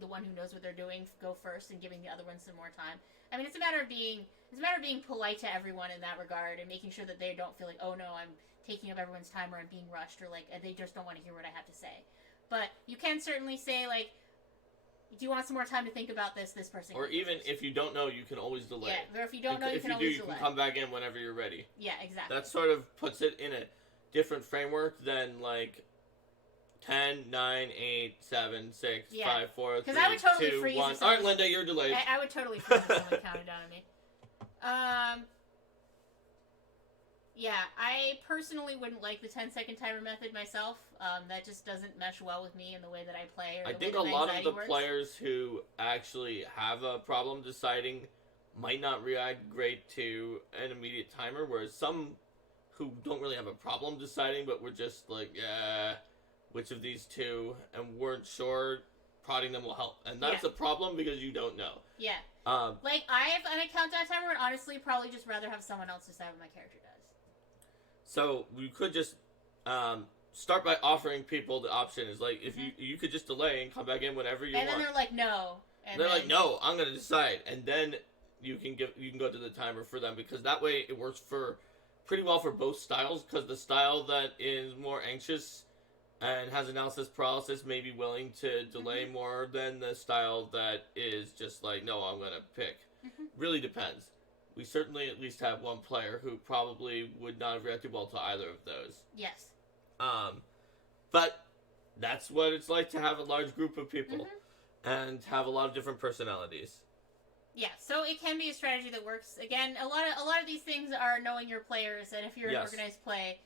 the one who knows what they're doing go first and giving the other one some more time. I mean, it's a matter of being polite to everyone in that regard and making sure that they don't feel like, oh no, I'm taking up everyone's time or I'm being rushed or like they just don't want to hear what I have to say. But you can certainly say, like, do you want some more time to think about this person? Or even if you don't know, you can always delay. Yeah, or if you don't know, you can always delay. You can come back in whenever you're ready. Yeah, exactly. That sort of puts it in a different framework than like 10, 9, 8, 7, 6, 5, 4, 3, I would totally 2, freeze 1. Alright, Linda, you're delayed. I would totally freeze if someone counted down on me. Yeah, I personally wouldn't like the 10-second timer method myself. That just doesn't mesh well with me in the way that I play. Or I think a lot of the players who actually have a problem deciding might not react great to an immediate timer, whereas some who don't really have a problem deciding, but were just like, yeah, which of these two, and weren't sure, prodding them will help. And that's a problem because you don't know. Yeah. Like, I have an countdown timer, and honestly, probably just rather have someone else decide what my character does. So, we could just start by offering people the option. Is like, if you could just delay and come back in whenever you want. And then they're like, no. And they're like, no, I'm going to decide. And then you can go to the timer for them, because that way it works pretty well for both styles, because the style that is more anxious and has analysis paralysis may be willing to delay more than the style that is just like, no, I'm going to pick. Really depends. We certainly at least have one player who probably would not have reacted well to either of those. Yes. But that's what it's like to have a large group of people and have a lot of different personalities. Yeah, so it can be a strategy that works. Again, a lot of these things are knowing your players, and if you're an organized play,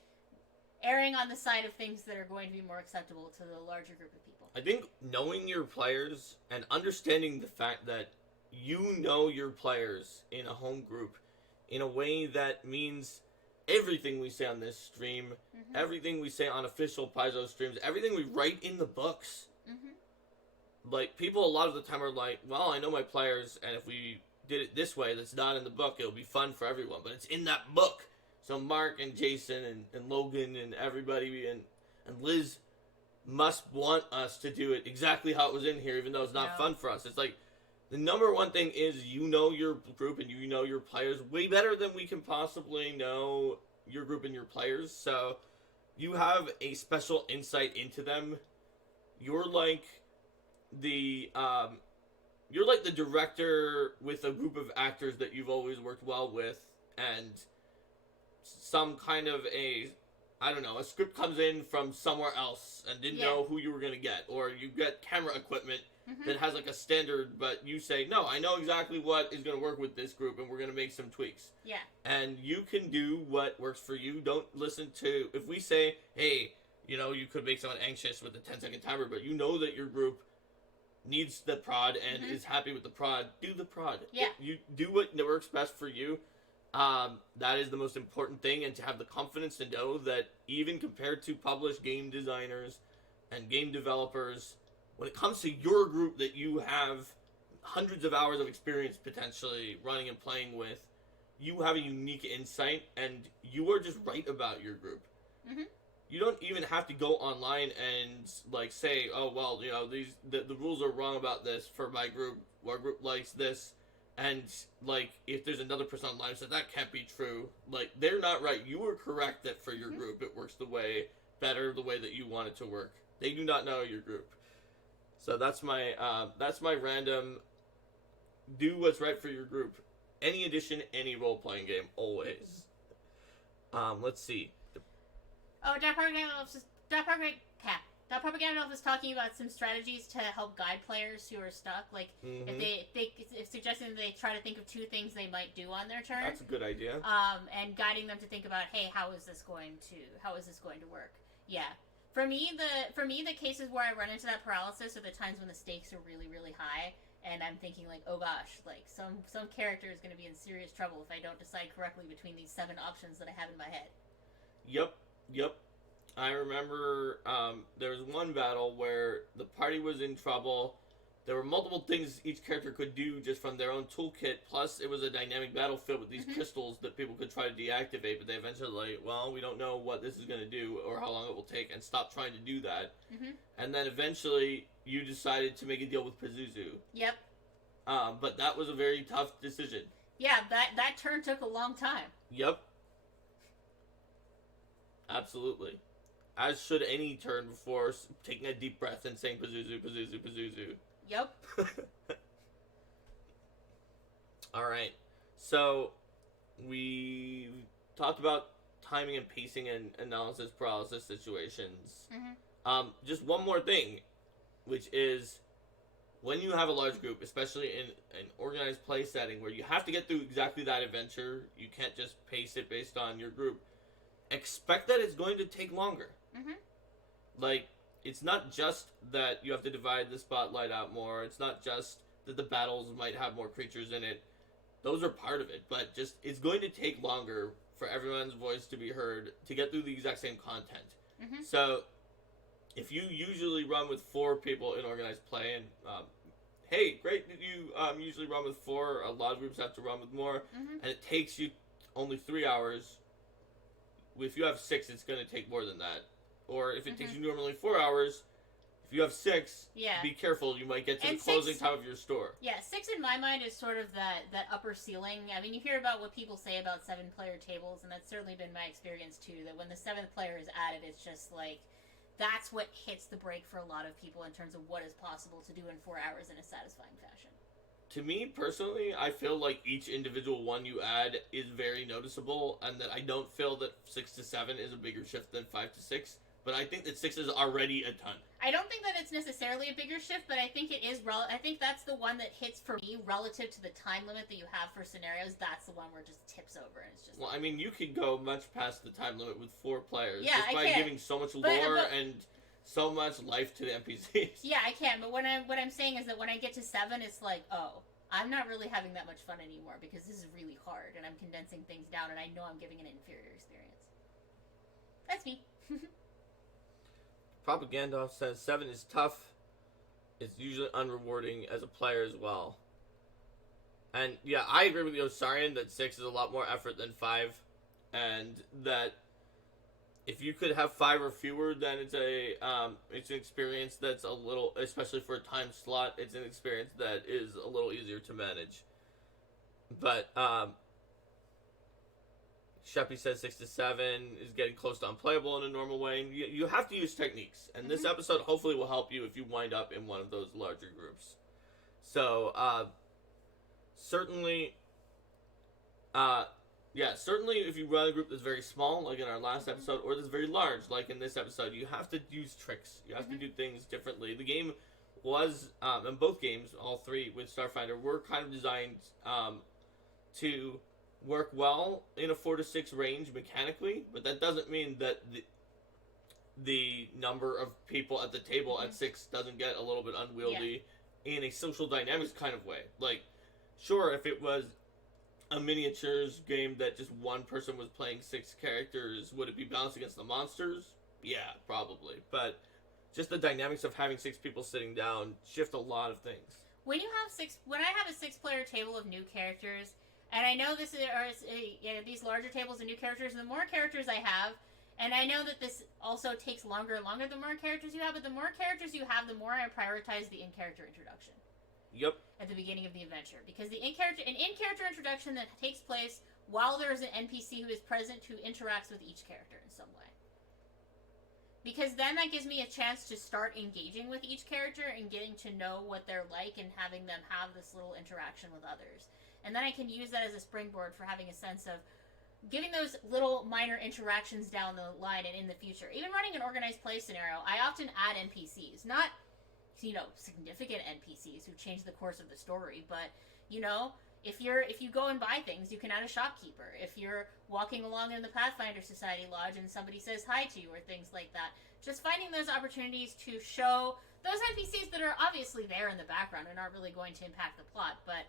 erring on the side of things that are going to be more acceptable to the larger group of people. I think knowing your players and understanding the fact that you know your players in a home group in a way that means everything we say on this stream, everything we say on official Paizo streams, everything we write in the books. Like, people a lot of the time are like, well, I know my players, and if we did it this way that's not in the book, it'll be fun for everyone. But it's in that book. So Mark and Jason and Logan and everybody and Liz must want us to do it exactly how it was in here, even though it's not fun for us. It's like, the number one thing is you know your group and you know your players way better than we can possibly know your group and your players. So you have a special insight into them. You're like the director with a group of actors that you've always worked well with, and some kind of a I don't know, a script comes in from somewhere else and didn't know who you were going to get, or you get camera equipment that has like a standard, but you say, no, I know exactly what is going to work with this group, and we're going to make some tweaks. Yeah. And you can do what works for you. Don't listen to, if we say, hey, you know, you could make someone anxious with the 10-second timer, but you know that your group needs the prod and is happy with the prod, do the prod. Yeah. You do what works best for you. That is the most important thing, and to have the confidence to know that even compared to published game designers and game developers, when it comes to your group that you have hundreds of hours of experience potentially running and playing with, you have a unique insight, and you are just right about your group. You don't even have to go online and like say, oh well, you know, the rules are wrong about this for my group. Our group likes this, and like if there's another person online who says that can't be true, like they're not right. You were correct that for your group it works the way that you want it to work. They do not know your group. So that's my random. Do what's right for your group. Any edition, any role playing game, always. Let's see. Oh, Dot Propaganda was talking about some strategies to help guide players who are stuck. Like if suggesting that they try to think of 2 things they might do on their turn. That's a good idea. And guiding them to think about, hey, how is this going to work? Yeah. For me, the cases where I run into that paralysis are the times when the stakes are really, really high, and I'm thinking like, oh gosh, like some character is going to be in serious trouble if I don't decide correctly between these 7 options that I have in my head. Yep. I remember there was one battle where the party was in trouble. There were multiple things each character could do just from their own toolkit, plus it was a dynamic battlefield with these crystals that people could try to deactivate, but they eventually like, well, we don't know what this is going to do or how long it will take, and stop trying to do that. And then eventually you decided to make a deal with Pazuzu. Yep. But that was a very tough decision. Yeah, that turn took a long time. Yep. Absolutely. As should any turn before taking a deep breath and saying Pazuzu, Pazuzu, Pazuzu. Yep. Alright. So, we talked about timing and pacing and analysis paralysis situations. Just one more thing, which is when you have a large group, especially in an organized play setting where you have to get through exactly that adventure, you can't just pace it based on your group. Expect that it's going to take longer. Like, it's not just that you have to divide the spotlight out more. It's not just that the battles might have more creatures in it. Those are part of it, but just it's going to take longer for everyone's voice to be heard to get through the exact same content. So, if you usually run with 4 people in organized play, and hey, great that you usually run with 4. A lot of groups have to run with more, and it takes you only 3 hours. If you have 6, it's going to take more than that. Or if it takes you normally 4 hours, if you have 6, be careful. You might get to the closing time of your store. Yeah, 6 in my mind is sort of that upper ceiling. I mean, you hear about what people say about 7-player tables, and that's certainly been my experience too, that when the 7th player is added, it's just like, that's what hits the break for a lot of people in terms of what is possible to do in 4 hours in a satisfying fashion. To me, personally, I feel like each individual one you add is very noticeable, and that I don't feel that 6 to 7 is a bigger shift than 5 to 6. But I think that 6 is already a ton. I don't think that it's necessarily a bigger shift, but I think it is. I think that's the one that hits for me relative to the time limit that you have for scenarios. That's the one where it just tips over, and it's just. Well, I mean, you could go much past the time limit with 4 players. Yeah, just by giving so much lore and so much life to the NPCs. Yeah, I can. But what I'm saying is that when I get to 7, it's like, oh, I'm not really having that much fun anymore because this is really hard, and I'm condensing things down, and I know I'm giving an inferior experience. That's me. Propaganda says 7 is tough. It's usually unrewarding as a player as well. And yeah, I agree with Osarian that 6 is a lot more effort than 5, and that if you could have 5 or fewer, then it's an experience that's a little, especially for a time slot, it's an experience that is a little easier to manage. But Sheppy says 6 to 7 is getting close to unplayable in a normal way. And you have to use techniques. And this episode hopefully will help you if you wind up in one of those larger groups. So, certainly, Yeah, certainly if you run a group that's very small, like in our last episode, or that's very large, like in this episode, you have to use tricks. You have to do things differently. The game was, and both games, all three with Starfinder, were kind of designed to work well in a 4 to 6 range mechanically, but that doesn't mean that the number of people at the table at 6 doesn't get a little bit unwieldy in a social dynamics kind of way. Like, sure, if it was a miniatures game that just one person was playing 6 characters, would it be balanced against the monsters? Yeah, probably. But just the dynamics of having 6 people sitting down shift a lot of things. When I have a 6-player table of new characters, and I know these larger tables of new characters, and the more characters I have, and I know that this also takes longer and longer the more characters you have, but the more characters you have, the more I prioritize the in-character introduction. Yep. At the beginning of the adventure, because an in-character introduction that takes place while there is an NPC who is present who interacts with each character in some way. Because then that gives me a chance to start engaging with each character and getting to know what they're like and having them have this little interaction with others. And then I can use that as a springboard for having a sense of giving those little minor interactions down the line and in the future. Even running an organized play scenario, I often add NPCs. Not, significant NPCs who change the course of the story, but, if you go and buy things, you can add a shopkeeper. If you're walking along in the Pathfinder Society Lodge and somebody says hi to you or things like that. Just finding those opportunities to show those NPCs that are obviously there in the background and aren't really going to impact the plot, but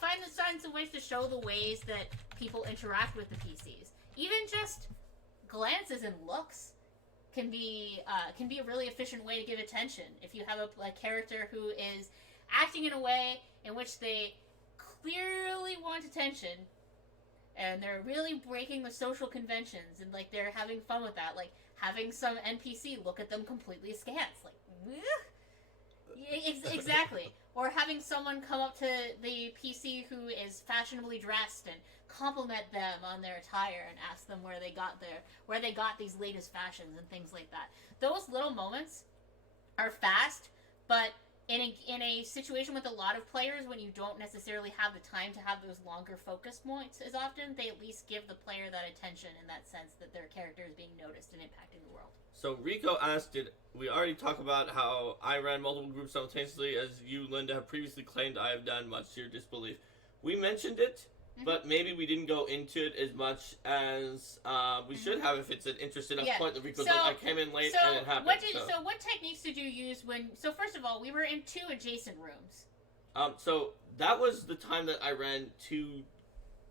find the signs and ways to show the ways that people interact with the PCs. Even just glances and looks can be a really efficient way to give attention. If you have a character who is acting in a way in which they clearly want attention, and they're really breaking the social conventions, and they're having fun with that, having some NPC look at them completely askance, exactly. Or having someone come up to the PC who is fashionably dressed and compliment them on their attire and ask them where they got these latest fashions and things like that. Those little moments are fast, but in a situation with a lot of players, when you don't necessarily have the time to have those longer focus points as often, they at least give the player that attention in that sense that their character is being noticed and impacting the world. So Rico asked, did we already talk about how I ran multiple groups simultaneously, as you, Linda, have previously claimed I have done, much to your disbelief? We mentioned it, but maybe we didn't go into it as much as we should have if it's an interesting enough point that Rico's I came in late and it happened. What techniques did you use when... So first of all, we were in 2 adjacent rooms. So that was the time that I ran 2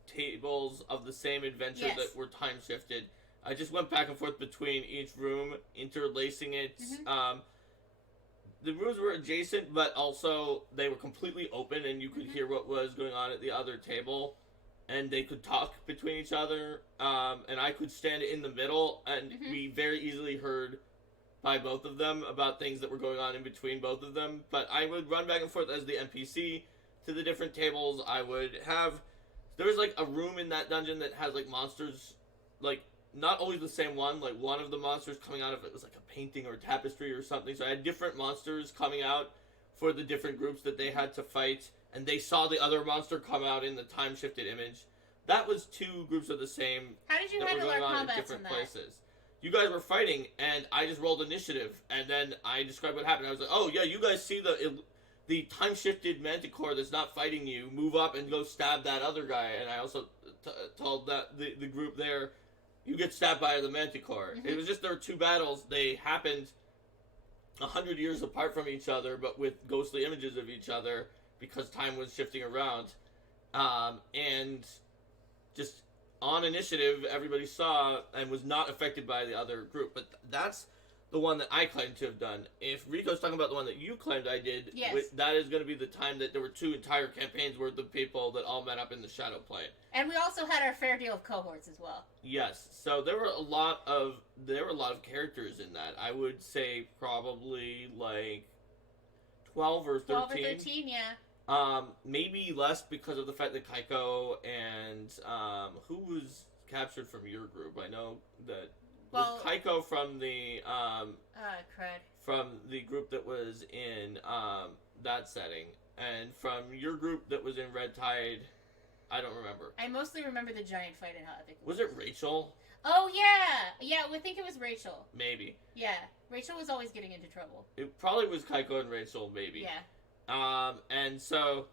tables of the same adventure that were time shifted. I just went back and forth between each room, interlacing it. The rooms were adjacent, but also they were completely open, and you could hear what was going on at the other table, and they could talk between each other, and I could stand in the middle and be very easily heard by both of them about things that were going on in between both of them. But I would run back and forth as the NPC to the different tables. I would have... There was, a room in that dungeon that has, monsters, not always the same one. One of the monsters coming out of it was a painting or a tapestry or something. So I had different monsters coming out for the different groups that they had to fight, and they saw the other monster come out in the time-shifted image. That was 2 groups of the same. How did you handle our combats in that? Places. You guys were fighting, and I just rolled initiative, and then I described what happened. I was like, oh, yeah, you guys see the time-shifted manticore that's not fighting you, move up and go stab that other guy. And I also told the group there, you get stabbed by the manticore. It was just there were 2 battles. They happened 100 years apart from each other, but with ghostly images of each other because time was shifting around. And just on initiative, everybody saw and was not affected by the other group. But that's the one that I claimed to have done. If Rico's talking about the one that you claimed I did, that is going to be the time that there were 2 entire campaigns worth of people that all met up in the Shadow Plane. And we also had our fair deal of cohorts as well. Yes, so there were a lot of characters in that. I would say probably 12 or 13. 12 or 13, yeah. Maybe less because of the fact that Kaiko and who was captured from your group. I know that. Well, Kaiko from the crud. From the group that was in that setting, and from your group that was in Red Tide, I don't remember. I mostly remember the giant fight and how epic Was it Rachel? Oh, yeah! Yeah, I think it was Rachel. Maybe. Yeah, Rachel was always getting into trouble. It probably was Kaiko and Rachel, maybe. Yeah. And so,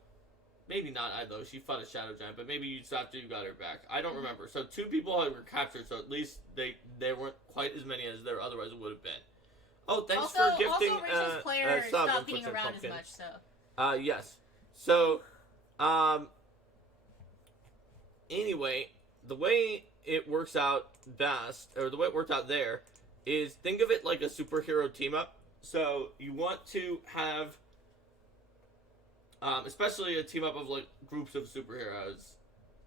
maybe not though. She fought a shadow giant, but maybe after you got her back. I don't remember. So 2 people were captured, so at least they weren't quite as many as there otherwise would have been. Oh, thanks for gifting also Rachel's player stopped being around pumpkin. as much, so. Yes. So, anyway, the way it works out best, or the way it worked out there, is think of it like a superhero team-up. So, you want to have, especially a team-up of, like, groups of superheroes.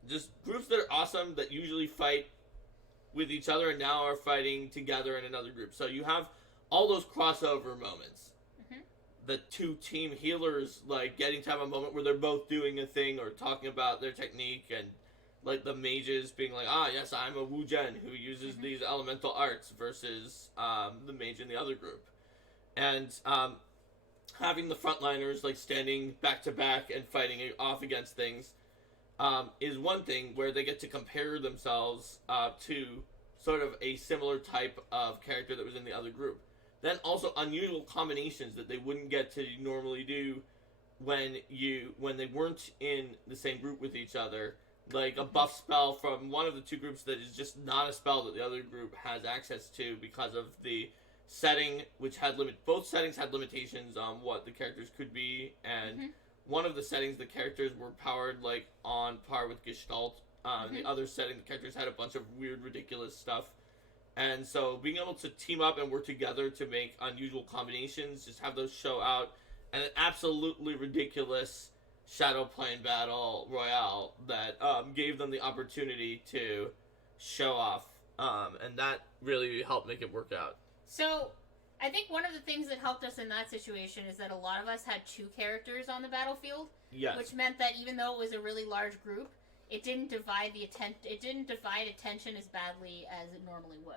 Just groups that are awesome, that usually fight with each other, and now are fighting together in another group. So, you have all those crossover moments. Mm-hmm. The 2 team healers, like, getting to have a moment where they're both doing a thing or talking about their technique, and, like, the mages being like, yes, I'm a Wu Gen who uses these elemental arts, versus the mage in the other group. And having the frontliners, like, standing back to back and fighting off against things is one thing where they get to compare themselves to sort of a similar type of character that was in the other group. Then also unusual combinations that they wouldn't get to normally do when they weren't in the same group with each other. Like a buff spell from one of the 2 groups that is just not a spell that the other group has access to because of the setting, which had both settings had limitations on what the characters could be, and one of the settings the characters were powered like on par with Gestalt. The other setting the characters had a bunch of weird, ridiculous stuff. And so being able to team up and work together to make unusual combinations, just have those show out, and an absolutely ridiculous Shadow Plane Battle Royale that gave them the opportunity to show off. And that really helped make it work out. So, I think one of the things that helped us in that situation is that a lot of us had 2 characters on the battlefield. Yes. Which meant that even though it was a really large group, it didn't divide attention as badly as it normally would.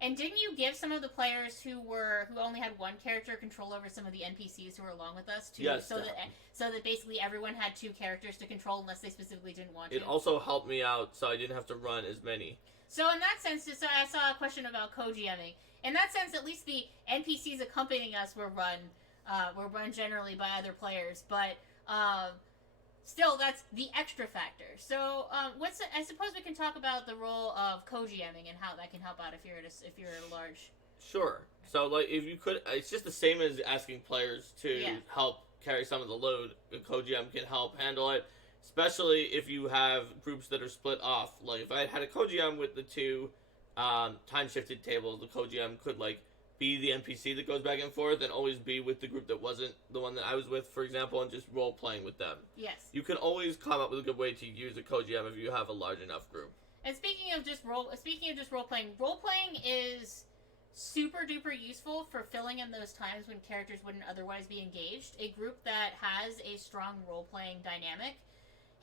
And didn't you give some of the players who only had 1 character control over some of the NPCs who were along with us too? Yes, so that basically everyone had 2 characters to control unless they specifically didn't want to. It also helped me out, so I didn't have to run as many. So in that sense, I saw a question about co-GMing. In that sense, at least the NPCs accompanying us were run generally by other players, but still, that's the extra factor. So, I suppose we can talk about the role of co-GMing and how that can help out if you're at a large. Sure. So, like, if you could, it's just the same as asking players to help carry some of the load. A co-GM can help handle it, especially if you have groups that are split off. Like, if I had a co-GM with the 2 time-shifted tables, the co-GM could, like, be the NPC that goes back and forth and always be with the group that wasn't the one that I was with, for example, and just role-playing with them. Yes. You can always come up with a good way to use a co-GM if you have a large enough group. And speaking of just role-playing is super-duper useful for filling in those times when characters wouldn't otherwise be engaged. A group that has a strong role-playing dynamic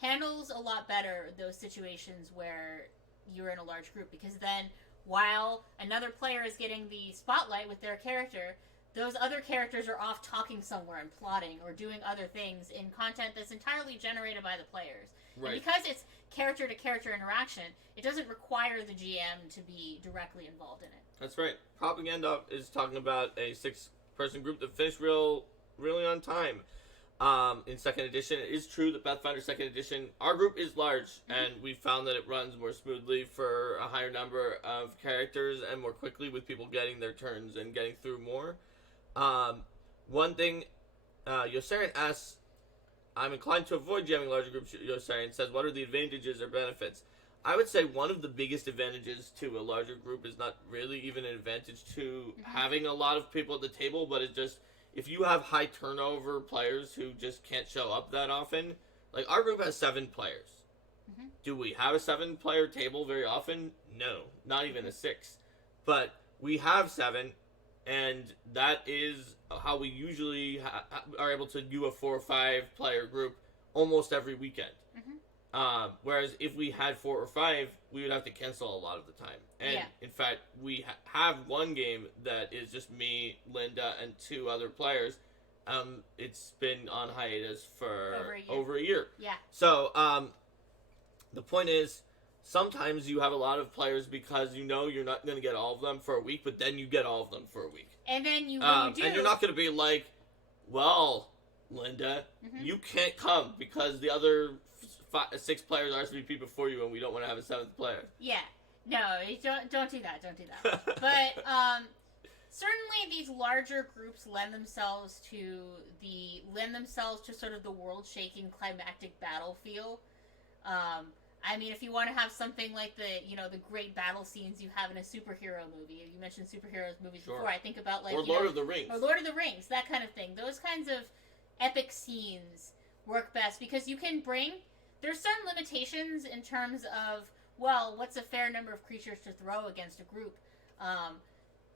handles a lot better those situations where you're in a large group, because then while another player is getting the spotlight with their character, those other characters are off talking somewhere and plotting or doing other things in content that's entirely generated by the players. Right. And because it's character-to-character interaction, it doesn't require the GM to be directly involved in it. That's right. Propaganda is talking about a 6-person group that finished really on time. In 2nd edition, it is true that Pathfinder 2nd edition, our group is large, and we found that it runs more smoothly for a higher number of characters and more quickly with people getting their turns and getting through more. One thing, Yossarian asks, I'm inclined to avoid jamming larger groups. Yossarian says, what are the advantages or benefits? I would say one of the biggest advantages to a larger group is not really even an advantage to having a lot of people at the table, but it's just, if you have high turnover players who just can't show up that often, like our group has 7 players. Do we have a 7-player table very often? No, not even a 6. But we have 7, and that is how we usually are able to do a 4 or 5-player group almost every weekend. Whereas if we had 4 or 5, we would have to cancel a lot of the time. And in fact, we have one game that is just me, Linda, and 2 other players, it's been on hiatus for Over a year. over a year. Yeah. So, the point is, sometimes you have a lot of players because you know you're not going to get all of them for a week, but then you get all of them for a week. And then when you do, and you're not going to be like, well, Linda, you can't come because the other 6 players RSVP before you, and we don't want to have a 7th player. Yeah. No, don't do that. Don't do that. But certainly these larger groups lend themselves to sort of the world-shaking climactic battle feel. I mean, if you want to have something like the great battle scenes you have in a superhero movie. You mentioned superheroes movies before. I think about or Lord of the Rings. Or Lord of the Rings, that kind of thing. Those kinds of epic scenes work best because you can bring. There's certain limitations in terms of, well, what's a fair number of creatures to throw against a group?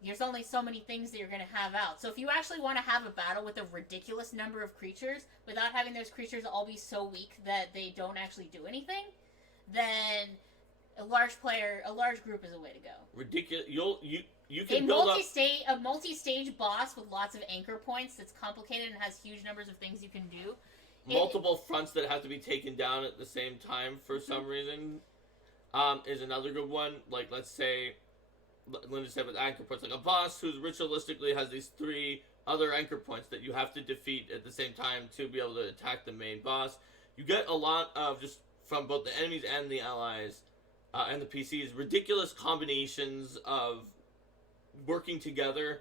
There's only so many things that you're going to have out. So if you actually want to have a battle with a ridiculous number of creatures without having those creatures all be so weak that they don't actually do anything, then a large group is a way to go. Ridiculous. You can build up a multi-stage boss with lots of anchor points that's complicated and has huge numbers of things you can do. Multiple fronts that have to be taken down at the same time for some reason is another good one. Like, let's say, Linda said with anchor points, like a boss who's ritualistically has these 3 other anchor points that you have to defeat at the same time to be able to attack the main boss. You get a lot of, just from both the enemies and the allies and the PCs, ridiculous combinations of working together.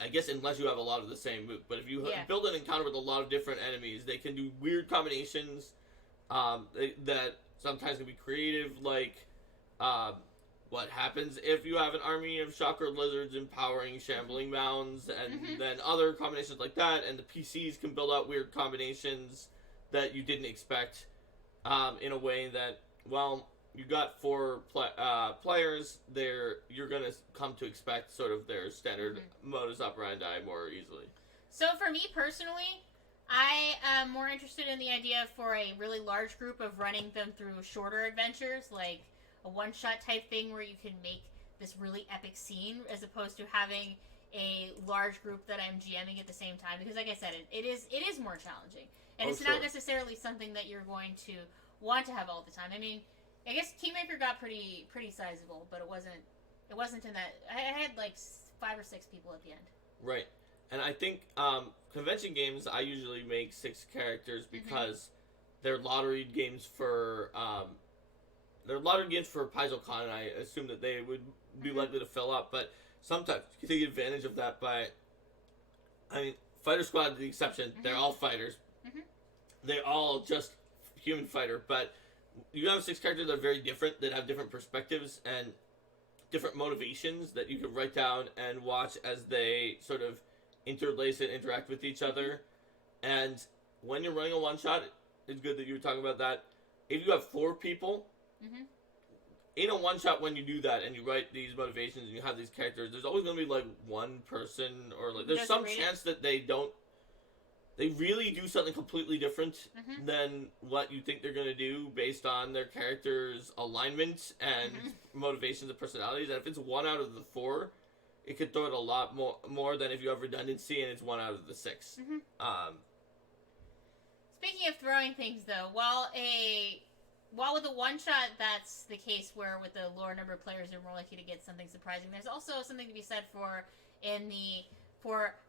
I guess unless you have a lot of the same move. But if you build an encounter with a lot of different enemies, they can do weird combinations that sometimes can be creative, like what happens if you have an army of shocker lizards empowering shambling mounds, and then other combinations like that, and the PCs can build out weird combinations that you didn't expect in a way that, well, you got 4 players there, you're going to come to expect sort of their standard modus operandi more easily. So for me personally, I am more interested in the idea for a really large group of running them through shorter adventures, like a one-shot type thing where you can make this really epic scene, as opposed to having a large group that I'm GMing at the same time. Because like I said, it is more challenging. And it's not necessarily something that you're going to want to have all the time. I mean, I guess Kingmaker got pretty sizable, but it wasn't in that. I had like 5 or 6 people at the end. Right, and I think convention games I usually make 6 characters because they're lottery games for PaizoCon, and I assume that they would be likely to fill up. But sometimes you can take advantage of that by, I mean, Fighter Squad is the exception. They're all fighters. They're all just human fighter, but you have 6 characters that are very different, that have different perspectives and different motivations that you can write down and watch as they sort of interlace and interact with each other. And when you're running a one-shot, it's good that you were talking about that. If you have 4 people, in a one-shot, when you do that and you write these motivations and you have these characters, there's always going to be like one person, or like there's some chance that they really do something completely different than what you think they're going to do based on their character's alignment and motivations and personalities. And if it's 1 out of the 4, it could throw it a lot more than if you have redundancy and it's 1 out of the 6. Speaking of throwing things, though, while with a one-shot that's the case, where with the lower number of players you're more likely to get something surprising, there's also something to be said for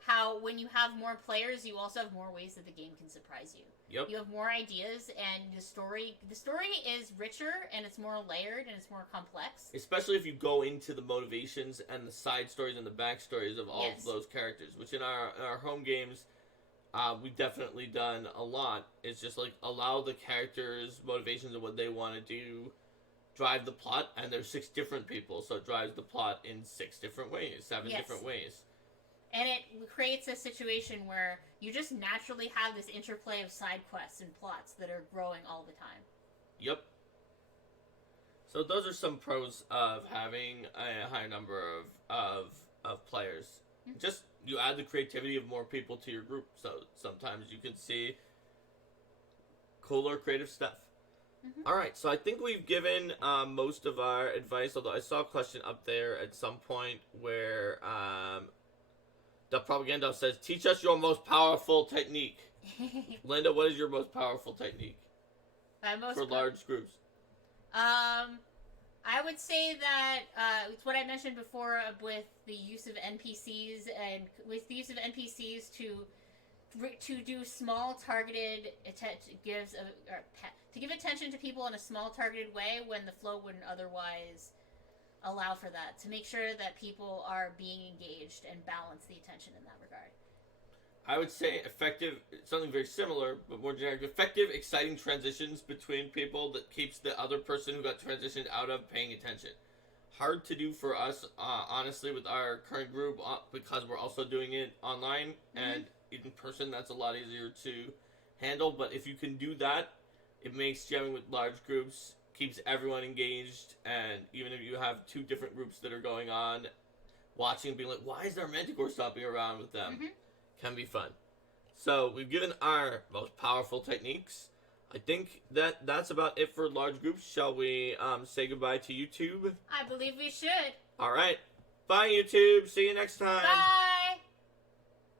how when you have more players, you also have more ways that the game can surprise you. Yep. You have more ideas, and the story is richer, and it's more layered, and it's more complex. Especially if you go into the motivations and the side stories and the backstories of all of those characters, which in our home games, we've definitely done a lot. It's just like allow the characters' motivations and what they want to do drive the plot, and there's 6 different people, so it drives the plot in 6 different ways, 7 different ways. And it creates a situation where you just naturally have this interplay of side quests and plots that are growing all the time. Yep. So those are some pros of having a high number of players. Just, you add the creativity of more people to your group, so sometimes you can see cooler creative stuff. Alright, so I think we've given most of our advice, although I saw a question up there at some point where The propaganda says, teach us your most powerful technique. Linda, what is your most powerful technique for large groups? I would say that it's what I mentioned before with the use of NPCs and with the use of NPCs to do small targeted to give attention to people in a small targeted way when the flow wouldn't otherwise allow for that. To make sure that people are being engaged and balance the attention in that regard. I would say effective, something very similar, but more generic. Effective, exciting transitions between people that keeps the other person who got transitioned out of paying attention. Hard to do for us, honestly, with our current group, because we're also doing it online, and in person, that's a lot easier to handle. But if you can do that, it makes jamming with large groups, keeps everyone engaged, and even if you have two different groups that are going on, watching and being like, why is there a Manticore stopping around with them? Can be fun. So we've given our most powerful techniques. I think that's about it for large groups. Shall we say goodbye to YouTube? I believe we should. All right. Bye, YouTube. See you next time. Bye.